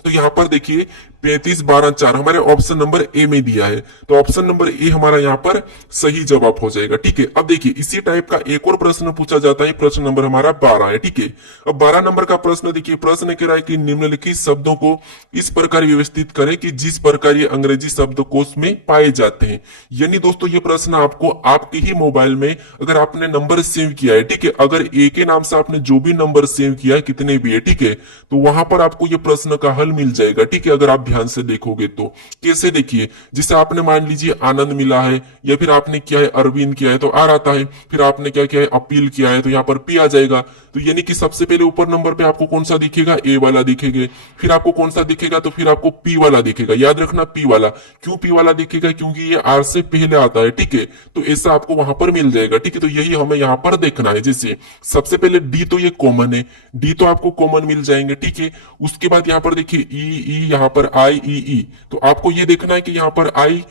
तो यहाँ पर देखिए 35 12 4 हमारे ऑप्शन नंबर ए में दिया है, तो ऑप्शन नंबर ए हमारा यहाँ पर सही जवाब हो जाएगा। ठीक है, अब देखिए इसी टाइप का एक और प्रश्न पूछा जाता है, प्रश्न नंबर हमारा 12 है। ठीक है, अब 12 नंबर का प्रश्न देखिए, प्रश्न कह रहा है कि निम्नलिखित शब्दों को इस प्रकार व्यवस्थित करें कि जिस प्रकार ये अंग्रेजी शब्दकोश में पाए जाते हैं। यानी दोस्तों ये प्रश्न आपको आपके ही मोबाइल में अगर आपने नंबर सेव किया है, ठीक है, अगर ए के नाम से आपने जो भी नंबर सेव किया है कितने भी है, ठीक है, तो वहां पर आपको ये प्रश्न का हल मिल जाएगा। ठीक है, अगर आप ध्यान से देखोगे तो कैसे, देखिए जैसे आपने मान लीजिए आनंद मिला है, या फिर आपने किया है अरविंद किया है तो आर आता है, फिर आपने क्या किया है अपील किया है तो यहाँ पर पी आ जाएगा। तो यानी कि सबसे पहले ऊपर नंबर पे आपको कौन सा दिखेगा, ए वाला दिखेगा, फिर आपको कौन सा दिखेगा, तो फिर आपको पी वाला दिखेगा। याद रखना पी वाला, क्यों पी वाला दिखेगा, क्योंकि ये आर से पहले आता है। ठीक है, तो ऐसा आपको वहां पर मिल जाएगा। ठीक है, तो यही हमें यहाँ पर देखना है। जैसे सबसे पहले डी तो ये कॉमन है, डी तो आपको कॉमन मिल जाएंगे। ठीक है, उसके बाद यहाँ पर देखिए ई यहाँ पर आई ई, तो आपको ये देखना है कि यहाँ पर आई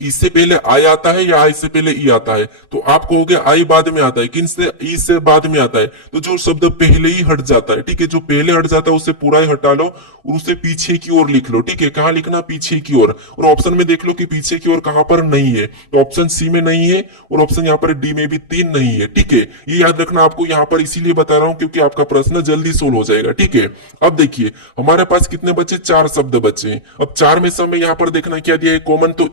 इससे पहले आई आता है या आई से पहले ई आता है, तो आप कहोगे आई बाद में आता है, किन से ई से बाद में आता है, तो जो शब्द पहले ही हट जाता है, ठीक है, जो पहले हट जाता है उसे पूरा ही हटा लो और उसे पीछे की ओर लिख लो। ठीक है, कहाँ लिखना, पीछे की ओर, और ऑप्शन में देख लो कि पीछे की ओर कहां पर नहीं है, तो ऑप्शन सी में नहीं है और ऑप्शन यहाँ पर डी में भी 3 नहीं है। ठीक है, ये याद रखना आपको यहाँ पर इसीलिए बता रहा हूं क्योंकि आपका प्रश्न जल्दी सोल्व हो जाएगा। ठीक है, अब देखिए हमारे पास कितने बचे, 4 शब्द बचे। अब 4 में से हमें यहाँ पर देखना क्या दिया है, कॉमन, तो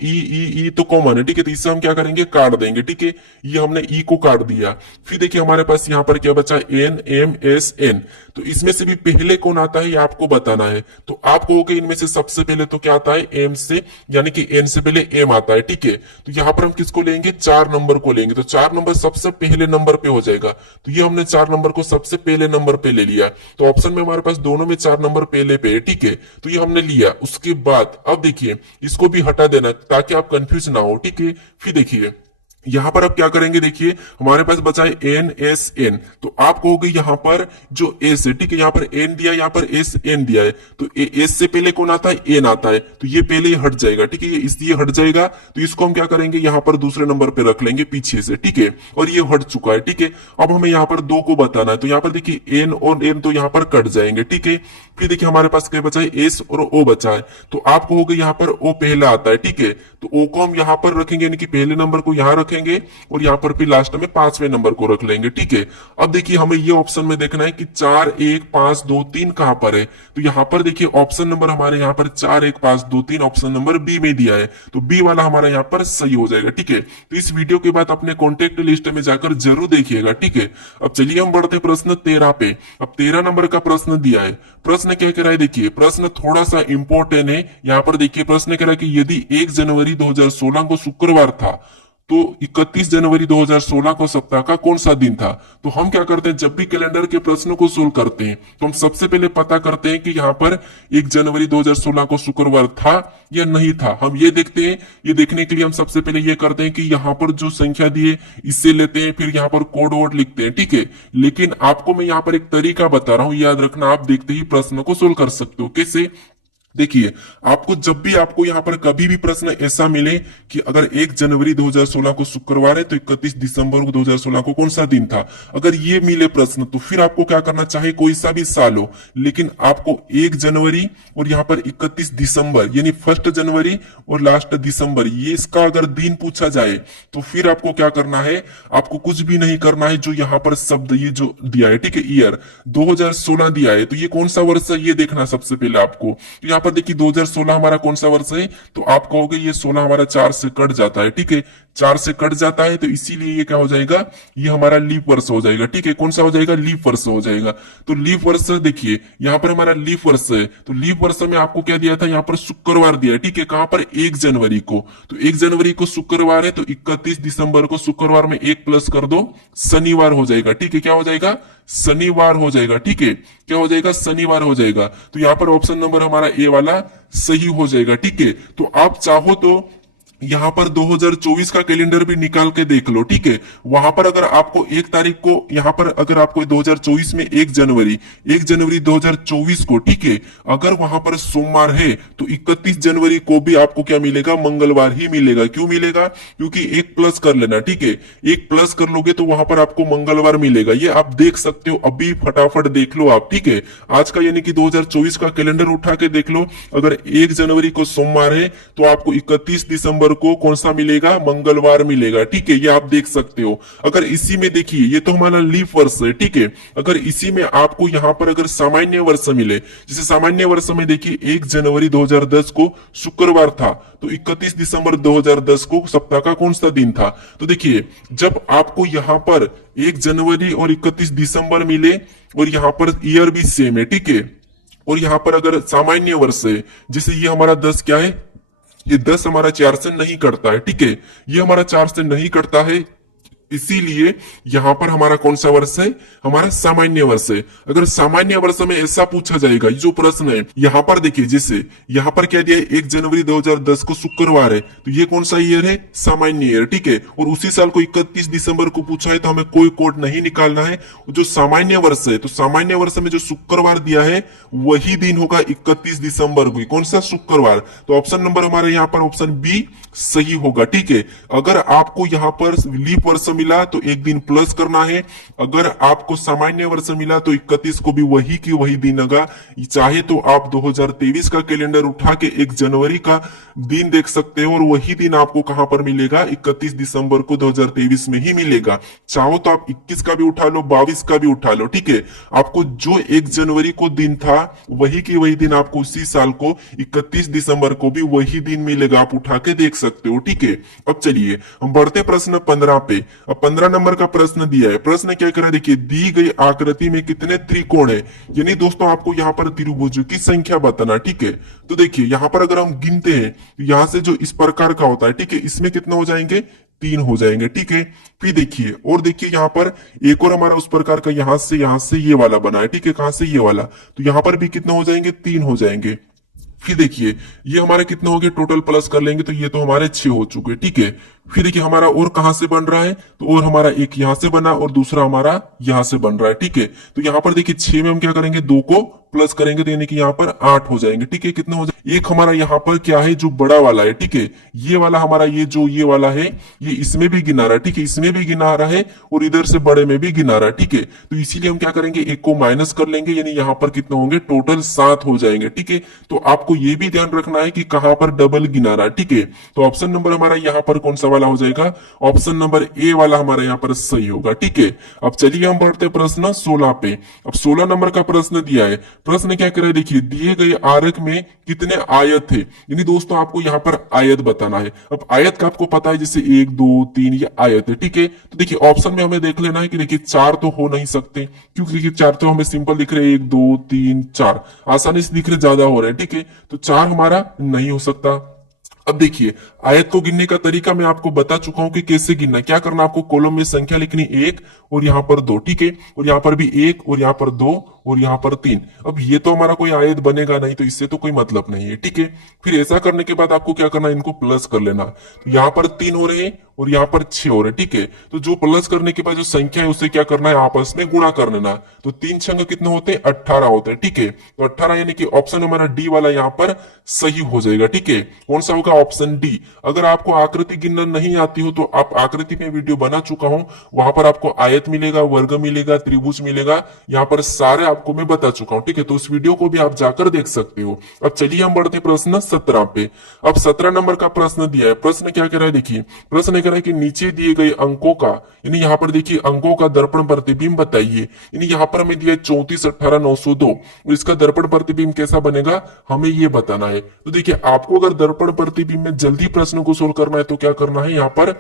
ई तो कॉमन है। ठीक है, तो इससे हम क्या करेंगे, काट देंगे। ठीक है, ये हमने ई को काट दिया। फिर देखिए हमारे पास यहाँ पर क्या बचा, एन एम एस एन, तो इसमें से भी पहले कौन आता है ये आपको बताना है। तो आप कहोगे इनमें से सबसे पहले तो क्या आता है, एम से, यानी कि एन से पहले एम आता है। ठीक है, तो यहाँ पर हम किसको लेंगे, 4 नंबर को लेंगे, तो 4 नंबर सबसे पहले नंबर पे हो जाएगा। तो ये हमने 4 नंबर को सबसे पहले नंबर पे ले लिया, तो ऑप्शन में हमारे पास दोनों में 4 नंबर पहले पे है। ठीक है, तो ये हमने लिया। उसके बाद अब देखिए इसको भी हटा देना ताकि आप कंफ्यूज ना हो। ठीक है, फिर देखिए यहां पर अब क्या करेंगे, देखिए हमारे पास बचा है एन एस एन, तो आप कहोगे यहां पर जो एस है, ठीक है, यहां पर एन दिया, यहां पर एस एन दिया है, तो एस से पहले कौन आता है, एन आता है, तो ये पहले ही हट जाएगा। ठीक है, ये इसलिए हट जाएगा, तो इसको हम क्या करेंगे, यहां पर दूसरे नंबर पे रख लेंगे पीछे से। ठीक है, और ये हट चुका है। ठीक है, अब हमें यहाँ पर 2 को बताना है, तो यहाँ पर देखिए एन और एन तो यहाँ पर कट जाएंगे। ठीक है, फिर देखिए हमारे पास क्या बचा है, एस और ओ बचा है, तो आप कहोगे यहाँ पर ओ पहला आता है। ठीक है, तो ओ को हम यहाँ पर रखेंगे, यानी कि पहले नंबर को यहाँ रखेंगे और यहाँ पर भी लास्ट में 5वें नंबर को रख लेंगे। ठीक है, अब देखिए हमें ये ऑप्शन में देखना है कि 4 1 5 2 3 कहां पर है, तो यहाँ पर देखिए ऑप्शन नंबर हमारे यहाँ पर 4 1 5 2 3 ऑप्शन नंबर बी में दिया है, तो बी वाला हमारा यहाँ पर सही हो जाएगा। ठीक है, तो इस वीडियो के बाद अपने कॉन्टेक्ट लिस्ट में जाकर जरूर देखिएगा। ठीक है, अब चलिए हम बढ़ते प्रश्न 13 पे। अब 13 नंबर का प्रश्न दिया है, प्रश्न क्या कह रहा है, देखिए प्रश्न थोड़ा सा इंपॉर्टेंट है। यहाँ पर देखिए प्रश्न कह रहा है कि यदि 1 जनवरी 2016 को शुक्रवार था तो 31 जनवरी 2016 को सप्ताह का कौन सा दिन था। तो हम क्या करते हैं, जब भी कैलेंडर के प्रश्नों को सोल्व करते हैं तो हम सबसे पहले पता करते हैं कि यहाँ पर 1 जनवरी 2016 को शुक्रवार था या नहीं था। हम ये देखते हैं, ये देखने के लिए हम सबसे पहले ये करते हैं कि यहाँ पर जो संख्या दी है इससे लेते हैं, फिर यहाँ पर कोड वर्ड लिखते हैं। ठीक है, लेकिन आपको मैं यहाँ पर एक तरीका बता रहा हूँ, याद रखना, आप देखते ही प्रश्न को सोल्व कर सकते हो। कैसे, देखिए आपको जब भी आपको यहाँ पर कभी भी प्रश्न ऐसा मिले कि अगर 1 जनवरी 2016 को शुक्रवार है तो 31 दिसंबर को 2016 को कौन सा दिन था, अगर ये मिले प्रश्न तो फिर आपको क्या करना, चाहे कोई सा भी साल हो, लेकिन आपको 1 जनवरी और यहाँ पर 31 दिसंबर यानी 1 जनवरी और लास्ट दिसंबर, ये इसका अगर दिन पूछा जाए तो फिर आपको क्या करना है, आपको कुछ भी नहीं करना है। जो यहाँ पर शब्द ये जो दिया है, ठीक है, ईयर 2016 दिया है, तो ये कौन सा वर्ष है ये देखना सबसे पहले आपको। तो यहाँ पर देखिए 2016 हमारा कौन सा वर्ष है, तो आप कहोगे ये 16 हमारा 4 से कट जाता है। ठीक है, 4 से कट जाता है, तो इसीलिए ये क्या हो जाएगा, ये हमारा लीप वर्ष हो जाएगा। ठीक है, कौन सा हो जाएगा, लीप वर्ष हो जाएगा। तो लीप वर्ष देखिए यहाँ पर हमारा लीप वर्ष है, तो लीप वर्ष में आपको क्या दिया था, यहाँ पर शुक्रवार दिया है। ठीक है, कहां पर, 1 जनवरी को, तो 1 जनवरी को शुक्रवार है, तो 31 दिसंबर को शुक्रवार में 1 प्लस कर दो, शनिवार हो जाएगा। ठीक है, क्या हो जाएगा, शनिवार हो जाएगा। ठीक है, क्या हो जाएगा, शनिवार हो जाएगा। तो यहाँ पर ऑप्शन नंबर हमारा ए वाला सही हो जाएगा। ठीक है, तो आप चाहो तो यहाँ पर 2024 का कैलेंडर भी निकाल के देख लो, ठीक है। वहां पर अगर आपको 1 तारीख को, यहाँ पर अगर आपको 2024 में 1 जनवरी 2024 को, ठीक है, अगर वहां पर सोमवार है तो 31 जनवरी को भी आपको क्या मिलेगा, मंगलवार ही मिलेगा। क्यों मिलेगा? क्योंकि एक प्लस कर लेना, ठीक है, एक प्लस कर लोगे तो वहां पर आपको मंगलवार मिलेगा। ये आप देख सकते हो, अभी फटाफट देख लो आप, ठीक है। आज का यानी कि 2024 का कैलेंडर उठा के देख लो, अगर 1 जनवरी को सोमवार है तो आपको 31 दिसंबर को कौन सा मिलेगा, मंगलवार मिलेगा, ठीक है। ये आप देख सकते हो। अगर इसी में देखिए, ये तो हमारा लीप वर्ष है, ठीक है। अगर इसी में आपको यहाँ पर अगर सामान्य वर्ष मिले, जैसे सामान्य वर्ष में देखिए 1 जनवरी 2010 को शुक्रवार था, तो 31 दिसंबर 2010 को सप्ताह का कौन सा दिन था। तो देखिए, जब आपको यहाँ पर 1 जनवरी और 31 दिसंबर मिले और यहाँ पर ईयर भी सेम है, ठीक है, और यहाँ पर अगर सामान्य वर्ष है, जैसे ये हमारा 10 क्या है, ये 10 हमारा 4 से नहीं कटता है, ठीक है, ये हमारा 4 से नहीं कटता है, इसीलिए यहां पर हमारा कौन सा वर्ष है, हमारा सामान्य वर्ष है। अगर सामान्य वर्ष में ऐसा पूछा जाएगा, ये जो प्रश्न है यहां पर देखिए, जैसे यहां पर क्या दिया है, 1 जनवरी 2010 को शुक्रवार है, तो ये कौन सा ईयर है, सामान्य ईयर, ठीक है। और उसी साल को 31 दिसंबर को पूछा है तो हमें कोई कोड नहीं निकालना है। जो सामान्य वर्ष है, तो सामान्य वर्ष में जो शुक्रवार दिया है वही दिन होगा 31 दिसंबर को, कौन सा, शुक्रवार। तो ऑप्शन नंबर हमारा यहाँ पर ऑप्शन बी सही होगा, ठीक है। अगर आपको यहाँ पर लीप वर्ष मिला तो एक दिन प्लस करना है, अगर आपको सामान्य वर्ष मिला तो 31 को भी वही की वही दिन होगा। चाहे तो आप 2023 का कैलेंडर उठा के 1 जनवरी का दिन देख सकते हो और वही दिन आपको कहां पर मिलेगा, 31 दिसंबर को 2023 में ही मिलेगा। चाहो तो आप 21 का भी उठा लो, 22 का भी उठा लो, ठीक है। आपको जो 1 जनवरी को दिन था वही की वही दिन आपको उसी साल को 31 दिसंबर को भी वही दिन मिलेगा, आप उठा के देख सकते हो, ठीक है। अब चलिए हम बढ़ते प्रश्न 15 पे। अब 15 नंबर का प्रश्न दिया है। प्रश्न क्या करा, देखिए, दी गई आकृति में कितने त्रिकोण है, यानी दोस्तों आपको यहाँ पर त्रिभुजों की संख्या बताना, ठीक है। तो देखिए यहाँ पर अगर हम गिनते हैं तो यहाँ से जो इस प्रकार का होता है, ठीक है, इसमें कितना हो जाएंगे, 3 हो जाएंगे, ठीक है। फिर देखिए, और देखिए यहाँ पर एक और हमारा उस प्रकार का यहाँ से ये वाला बना है, ठीक है, कहां से, ये वाला, तो यहाँ पर भी कितना हो जाएंगे, 3 हो जाएंगे। फिर देखिए ये हमारे कितने हो गए, टोटल प्लस कर लेंगे तो ये तो हमारे 6 हो चुके, ठीक है। फिर देखिए हमारा और कहां से बन रहा है, तो और हमारा एक यहां से बना और दूसरा हमारा यहां से बन रहा है, ठीक है। तो यहां पर देखिए 6 में हम क्या करेंगे, 2 को प्लस करेंगे तो यानी कि यहाँ पर 8 हो जाएंगे, ठीक है। कितना हो जाएगा, एक हमारा यहाँ पर क्या है, जो बड़ा वाला है, ठीक है, ये वाला हमारा, ये जो ये वाला है, ये इसमें भी गिना रहा है, ठीक है, इसमें भी गिना रहा है और इधर से बड़े में भी गिना रहा है, ठीक है। तो इसीलिए हम क्या करेंगे, एक को माइनस कर लेंगे, यानी यहाँ पर कितने होंगे, टोटल 7 हो जाएंगे, ठीक है। तो आपको ये भी ध्यान रखना है कि कहां पर डबल गिना रहा है, ठीक है। तो ऑप्शन नंबर हमारा यहाँ पर कौन सा वाला हो जाएगा, ऑप्शन नंबर ए वाला हमारा यहाँ पर सही होगा, ठीक है। अब चलिए हम बढ़ते प्रश्न 16 पे। अब 16 नंबर का प्रश्न दिया है। प्रश्न क्या करे, देखिए, दिए गए आरेख में कितने आयत थे, यानी दोस्तों आपको यहाँ पर आयत बताना है। अब आयत का आपको पता है, जैसे 1 2 3 ये आयत है, ठीक है। तो देखिए ऑप्शन में हमें देख लेना है कि देखिए 4 तो हो नहीं सकते, क्योंकि देखिए 4 तो हमें सिंपल दिख रहे हैं, 1 2 3 4 आसानी से दिख रहे, ज्यादा हो रहे हैं, ठीक है। तो 4 हमारा नहीं हो सकता। अब देखिए आयत को गिनने का तरीका मैं आपको बता चुका हूं कि कैसे गिनना, क्या करना, आपको कॉलम में संख्या लिखनी 1 और यहाँ पर 2, ठीक है, और यहाँ पर भी 1 और यहाँ पर 2 और यहाँ पर 3। अब ये तो हमारा कोई आयत बनेगा नहीं, तो इससे तो कोई मतलब नहीं है, ठीक है। फिर ऐसा करने के बाद आपको क्या करना है, इनको प्लस कर लेना। तो यहाँ पर 3 हो रहे हैं और यहाँ पर 6 हो रहे हैं, ठीक है। तो जो प्लस करने के बाद जो संख्या है उसे क्या करना है, आपस में गुणा कर लेना। तो 3 छंग कितने होते हैं, 18 होते हैं, ठीक है। तो 18 यानी कि ऑप्शन हमारा डी वाला यहाँ पर सही हो जाएगा, ठीक है। कौन सा होगा, ऑप्शन डी। अगर आपको आकृति गिनना नहीं आती हो तो आप आकृति में वीडियो बना चुका हूं, वहां पर आपको आयत मिलेगा, वर्ग मिलेगा, त्रिभुज मिलेगा, यहाँ पर सारे आपको मैं बता चुका हूं, ठीक है। तो उस वीडियो को भी आप जाकर देख सकते हो। अब चलिए हम बढ़ते प्रश्न 17 पे। अब 17 नंबर का प्रश्न दिया है। प्रश्न क्या कह रहा है, देखिए प्रश्न कह रहा है कि नीचे दिए गए अंकों का, यानी यहाँ पर देखिए अंकों का दर्पण प्रतिबिंब बताइए। यानी यहाँ पर हमें दिया 34 18 902 और इसका दर्पण प्रतिबिंब कैसा बनेगा, हमें ये बताना है। तो देखिए आपको अगर दर्पण प्रतिबिंब में जल्दी प्रश्न को सोल्व करना है तो क्या करना है, यहाँ पर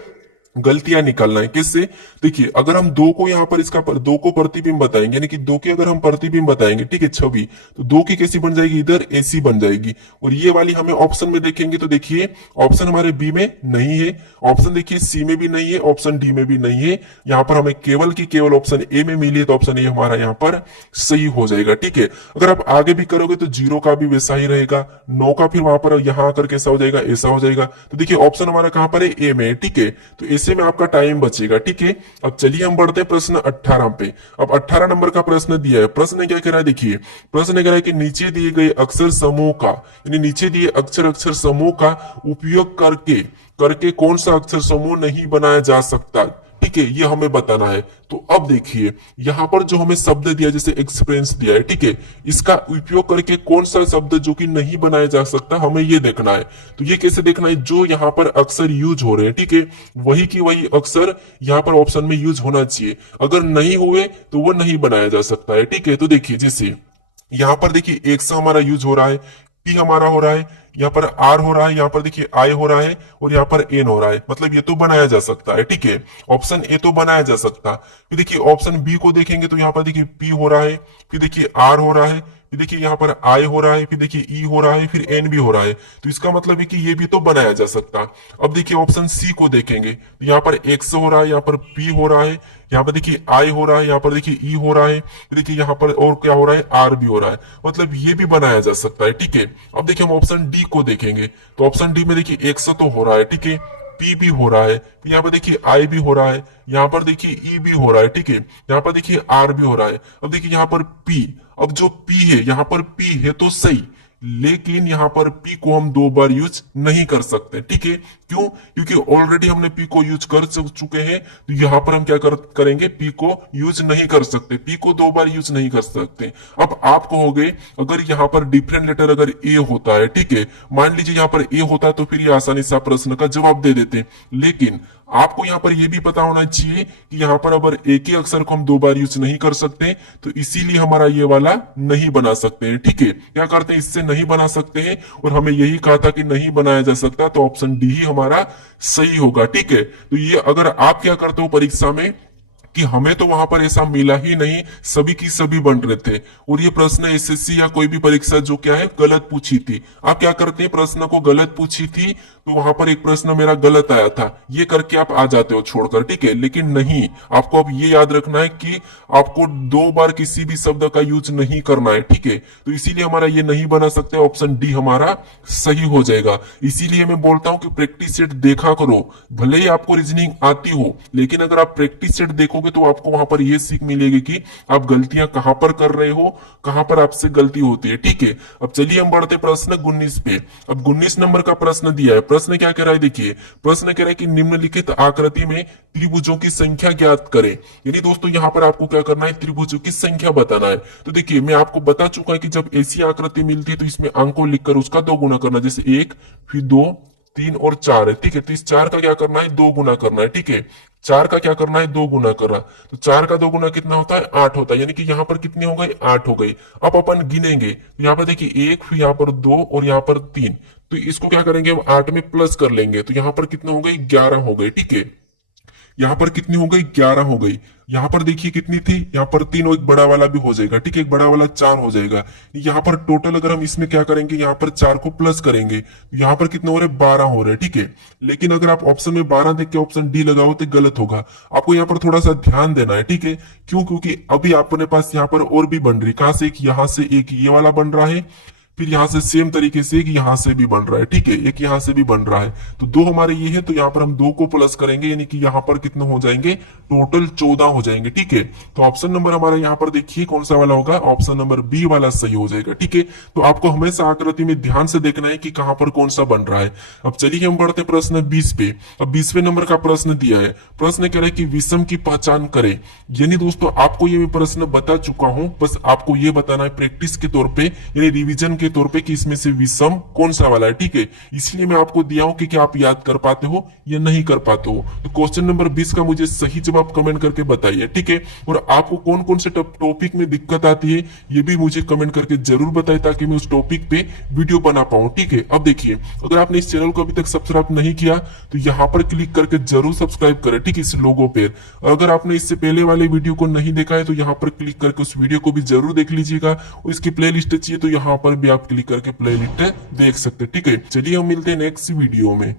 गलतियां निकालना है। किससे? देखिए, अगर हम दो को यहाँ पर दो को प्रतिबिंब बताएंगे, यानी कि दो के अगर हम प्रतिबिंब बताएंगे, ठीक है, छवि, तो दो की कैसी बन जाएगी? इधर ऐसी बन जाएगी। और ये वाली हमें ऑप्शन में देखेंगे तो देखिए ऑप्शन हमारे बी में नहीं है, ऑप्शन देखिए सी में भी नहीं है, ऑप्शन डी में भी नहीं है। यहाँ पर हमें केवल की केवल ऑप्शन ए में मिली है, तो ऑप्शन ए हमारा यहाँ पर सही हो जाएगा। ठीक है, अगर आप आगे भी करोगे तो जीरो का भी वैसा ही रहेगा, 9 का फिर वहां पर यहाँ आकर कैसा हो जाएगा? ऐसा हो जाएगा। तो देखिए ऑप्शन हमारा कहां पर है? ए में। ठीक है, तो ऐसे में आपका टाइम बचेगा। ठीक है, अब चलिए हम बढ़ते हैं प्रश्न 18 पे। अब 18 नंबर का प्रश्न दिया है। प्रश्न क्या कह रहा है? देखिए प्रश्न कह रहा है कि नीचे दिए गए अक्षर समूह का, यानी नीचे दिए अक्षर समूह का उपयोग करके करके कौन सा अक्षर समूह नहीं बनाया जा सकता। ठीक है, ये हमें बताना है। तो अब देखिए यहां पर जो हमें शब्द दिया, जैसे एक्सपीरियंस दिया है, ठीक है, इसका उपयोग करके कौन सा शब्द जो कि नहीं बनाया जा सकता, हमें ये देखना है। तो ये कैसे देखना है? जो यहां पर अक्षर यूज हो रहे हैं, ठीक है, वही की वही अक्षर यहां पर ऑप्शन में यूज होना चाहिए। अगर नहीं हुए तो वो नहीं बनाया जा सकता है। ठीक है, तो देखिए जैसे यहां पर देखिए एक्स हमारा यूज हो रहा है, पी हमारा हो रहा है, यहाँ पर आर हो रहा है, यहाँ पर देखिए आई हो रहा है, और यहाँ पर एन हो रहा है। मतलब ये तो बनाया जा सकता है। ठीक है, ऑप्शन ए तो बनाया जा सकता। फिर देखिए ऑप्शन बी को देखेंगे तो यहाँ पर देखिए पी हो रहा है, फिर देखिए आर हो रहा है, फिर देखिए यहाँ पर आई हो रहा है, फिर देखिए ई हो रहा है, फिर एन भी हो रहा है। तो इसका मतलब है कि ये भी तो बनाया जा सकता। अब देखिए ऑप्शन सी को देखेंगे तो यहाँ पर एक्स हो रहा है, यहाँ पर पी हो रहा है, यहाँ पर देखिए आई हो रहा है, यहाँ पर देखिए ई हो रहा है, देखिए यहाँ पर और क्या हो रहा है? आर भी हो रहा है। मतलब ये भी बनाया जा सकता है। ठीक है, अब देखिए हम ऑप्शन डी को देखेंगे तो ऑप्शन डी में देखिए एक्स तो हो रहा है, ठीक है, पी भी हो रहा है, यहाँ पर देखिए आई भी हो रहा है, यहाँ पर देखिए ई भी हो रहा है, ठीक है, यहाँ पर देखिए आर भी हो रहा है। अब देखिए यहाँ पर पी, अब जो पी है यहाँ पर पी है तो सही, लेकिन यहाँ पर पी को हम दो बार यूज नहीं कर सकते। ठीक है, क्यों? क्योंकि ऑलरेडी हमने पी को यूज कर चुके हैं, तो यहाँ पर हम क्या करेंगे? पी को यूज नहीं कर सकते, पी को दो बार यूज नहीं कर सकते। अब आप कहोगे अगर यहाँ पर डिफरेंट लेटर अगर ए होता है, ठीक है, मान लीजिए यहाँ पर ए होता है तो फिर ये आसानी से आप प्रश्न का जवाब दे देते, लेकिन आपको यहाँ पर यह भी पता होना चाहिए कि यहाँ पर अगर एक ही अक्षर को हम दो बार यूज नहीं कर सकते, तो इसीलिए हमारा ये वाला नहीं बना सकते हैं। ठीक है, क्या करते हैं? इससे नहीं बना सकते हैं, और हमें यही कहा था कि नहीं बनाया जा सकता, तो ऑप्शन डी ही हमारा सही होगा। ठीक है, तो ये अगर आप क्या करते हो परीक्षा में कि हमें तो वहां पर ऐसा मिला ही नहीं, सभी की सभी बन रहे थे, और ये प्रश्न एसएससी या कोई भी परीक्षा जो क्या है गलत पूछी थी। आप क्या करते हैं? प्रश्न को गलत पूछी थी तो वहां पर एक प्रश्न मेरा गलत आया था, ये करके आप आ जाते हो छोड़कर। ठीक है, लेकिन नहीं, आपको अब ये याद रखना है कि आपको दो बार किसी भी शब्द का यूज नहीं करना है। ठीक है, तो इसीलिए हमारा ये नहीं बना सकते, ऑप्शन डी हमारा सही हो जाएगा। इसीलिए मैं बोलता हूं कि प्रैक्टिस सेट देखा करो, भले ही आपको रीजनिंग आती हो, लेकिन अगर आप प्रैक्टिस सेट देखोगे तो आपको वहां पर यह सीख मिलेगी कि आप गलतियां कहां पर कर रहे हो, कहां पर आपसे गलती होती है। ठीक है, अब चलिए हम बढ़ते प्रश्न 19 पे। अब 19 नंबर का प्रश्न दिया है। प्रश्न क्या कह रहा है? देखिए प्रश्न कह रहा है कि निम्नलिखित आकृति में त्रिभुजों की संख्या ज्ञात करें। यानी दोस्तों यहां पर आपको क्या करना है? त्रिभुजों की संख्या बताना है। तो देखिए मैं आपको बता चुका है कि जब ऐसी आकृति मिलती है तो इसमें अंकों लिखकर उसका दो गुना करना, जैसे 1 फिर 2 3 और 4 है। ठीक है, तो इस 4 का क्या करना है? दो गुना करना है। ठीक है, 4 का क्या करना है? दो गुना करना। तो 4 का दो गुना कितना होता है? 8 होता है। यानी कि यहाँ पर कितनी हो गई? 8 हो गई। अब अपन गिनेंगे तो यहाँ पर देखिए 1 फिर यहाँ पर 2 और यहाँ पर 3, तो इसको क्या करेंगे? हम 8 में प्लस कर लेंगे, तो यहाँ पर कितने हो गई? 11 हो गई। ठीक है, यहाँ पर कितनी हो गई? 11 हो गई। यहाँ पर देखिए कितनी थी? यहाँ पर 3 और एक बड़ा वाला भी हो जाएगा। ठीक है, एक बड़ा वाला 4 हो जाएगा। यहाँ पर टोटल अगर हम इसमें क्या करेंगे? यहाँ पर 4 को प्लस करेंगे, यहाँ पर कितने हो रहे? 12 हो रहे। ठीक है, लेकिन अगर आप ऑप्शन में 12 देख के ऑप्शन डी लगाओ तो गलत होगा। आपको यहाँ पर थोड़ा सा ध्यान देना है। ठीक है, क्यों? क्योंकि अभी अपने पास यहाँ पर और भी बन रही, कहां से? एक यहाँ से एक ये वाला बन रहा है, फिर यहां से सेम तरीके से एक यहां से भी बन रहा है। ठीक है, एक यहां से भी बन रहा है, तो दो हमारे ये है, तो यहां पर हम दो को प्लस करेंगे, यानी कि यहां पर कितने हो जाएंगे? टोटल 14 हो जाएंगे। ठीक है, तो ऑप्शन नंबर हमारा यहां पर देखिए कौन सा वाला होगा? ऑप्शन नंबर बी वाला सही हो जाएगा। ठीक है, तो आपको हमेशा आकृति में ध्यान से देखना है कि कहां पर कौन सा बन रहा है। अब चलिए हम बढ़ते प्रश्न 20 पे। अब 20वें नंबर का प्रश्न दिया है। प्रश्न कह रहा है कि विषम की पहचान करें। यानी दोस्तों आपको ये मैं प्रश्न बता चुका हूं, बस आपको ये बताना है प्रैक्टिस के तौर पर, यानी रिविजन के तौर पे कि इसमें से विषम कौन सा वाला है, ठीक है। इसलिए मैं आपको दिया हूं कि क्या आप याद कर पाते हो या नहीं कर पाते हो। तो क्वेश्चन नंबर 20 का मुझे सही जवाब कमेंट करके बताइए, ठीक है। और आपको कौन कौन से टॉपिक में दिक्कत आती है ये भी मुझे कमेंट करके जरूर बताएं, ताकि मैं उस टॉपिक पे वीडियो बना पाऊं, ठीक है। अब देखिए, अगर आपने इस चैनल को अभी तक सब्सक्राइब नहीं किया तो यहाँ पर क्लिक करके जरूर सब्सक्राइब करें, ठीक है, इस लोगो पे। अगर आपने इससे पहले वाले वीडियो को नहीं देखा है तो यहाँ पर क्लिक करके उस वीडियो को भी जरूर देख लीजिएगा। और इसकी प्लेलिस्ट चाहिए तो यहाँ पर भी आप क्लिक करके प्लेलिस्ट देख सकते हैं, ठीक है। चलिए हम मिलते हैं नेक्स्ट वीडियो में।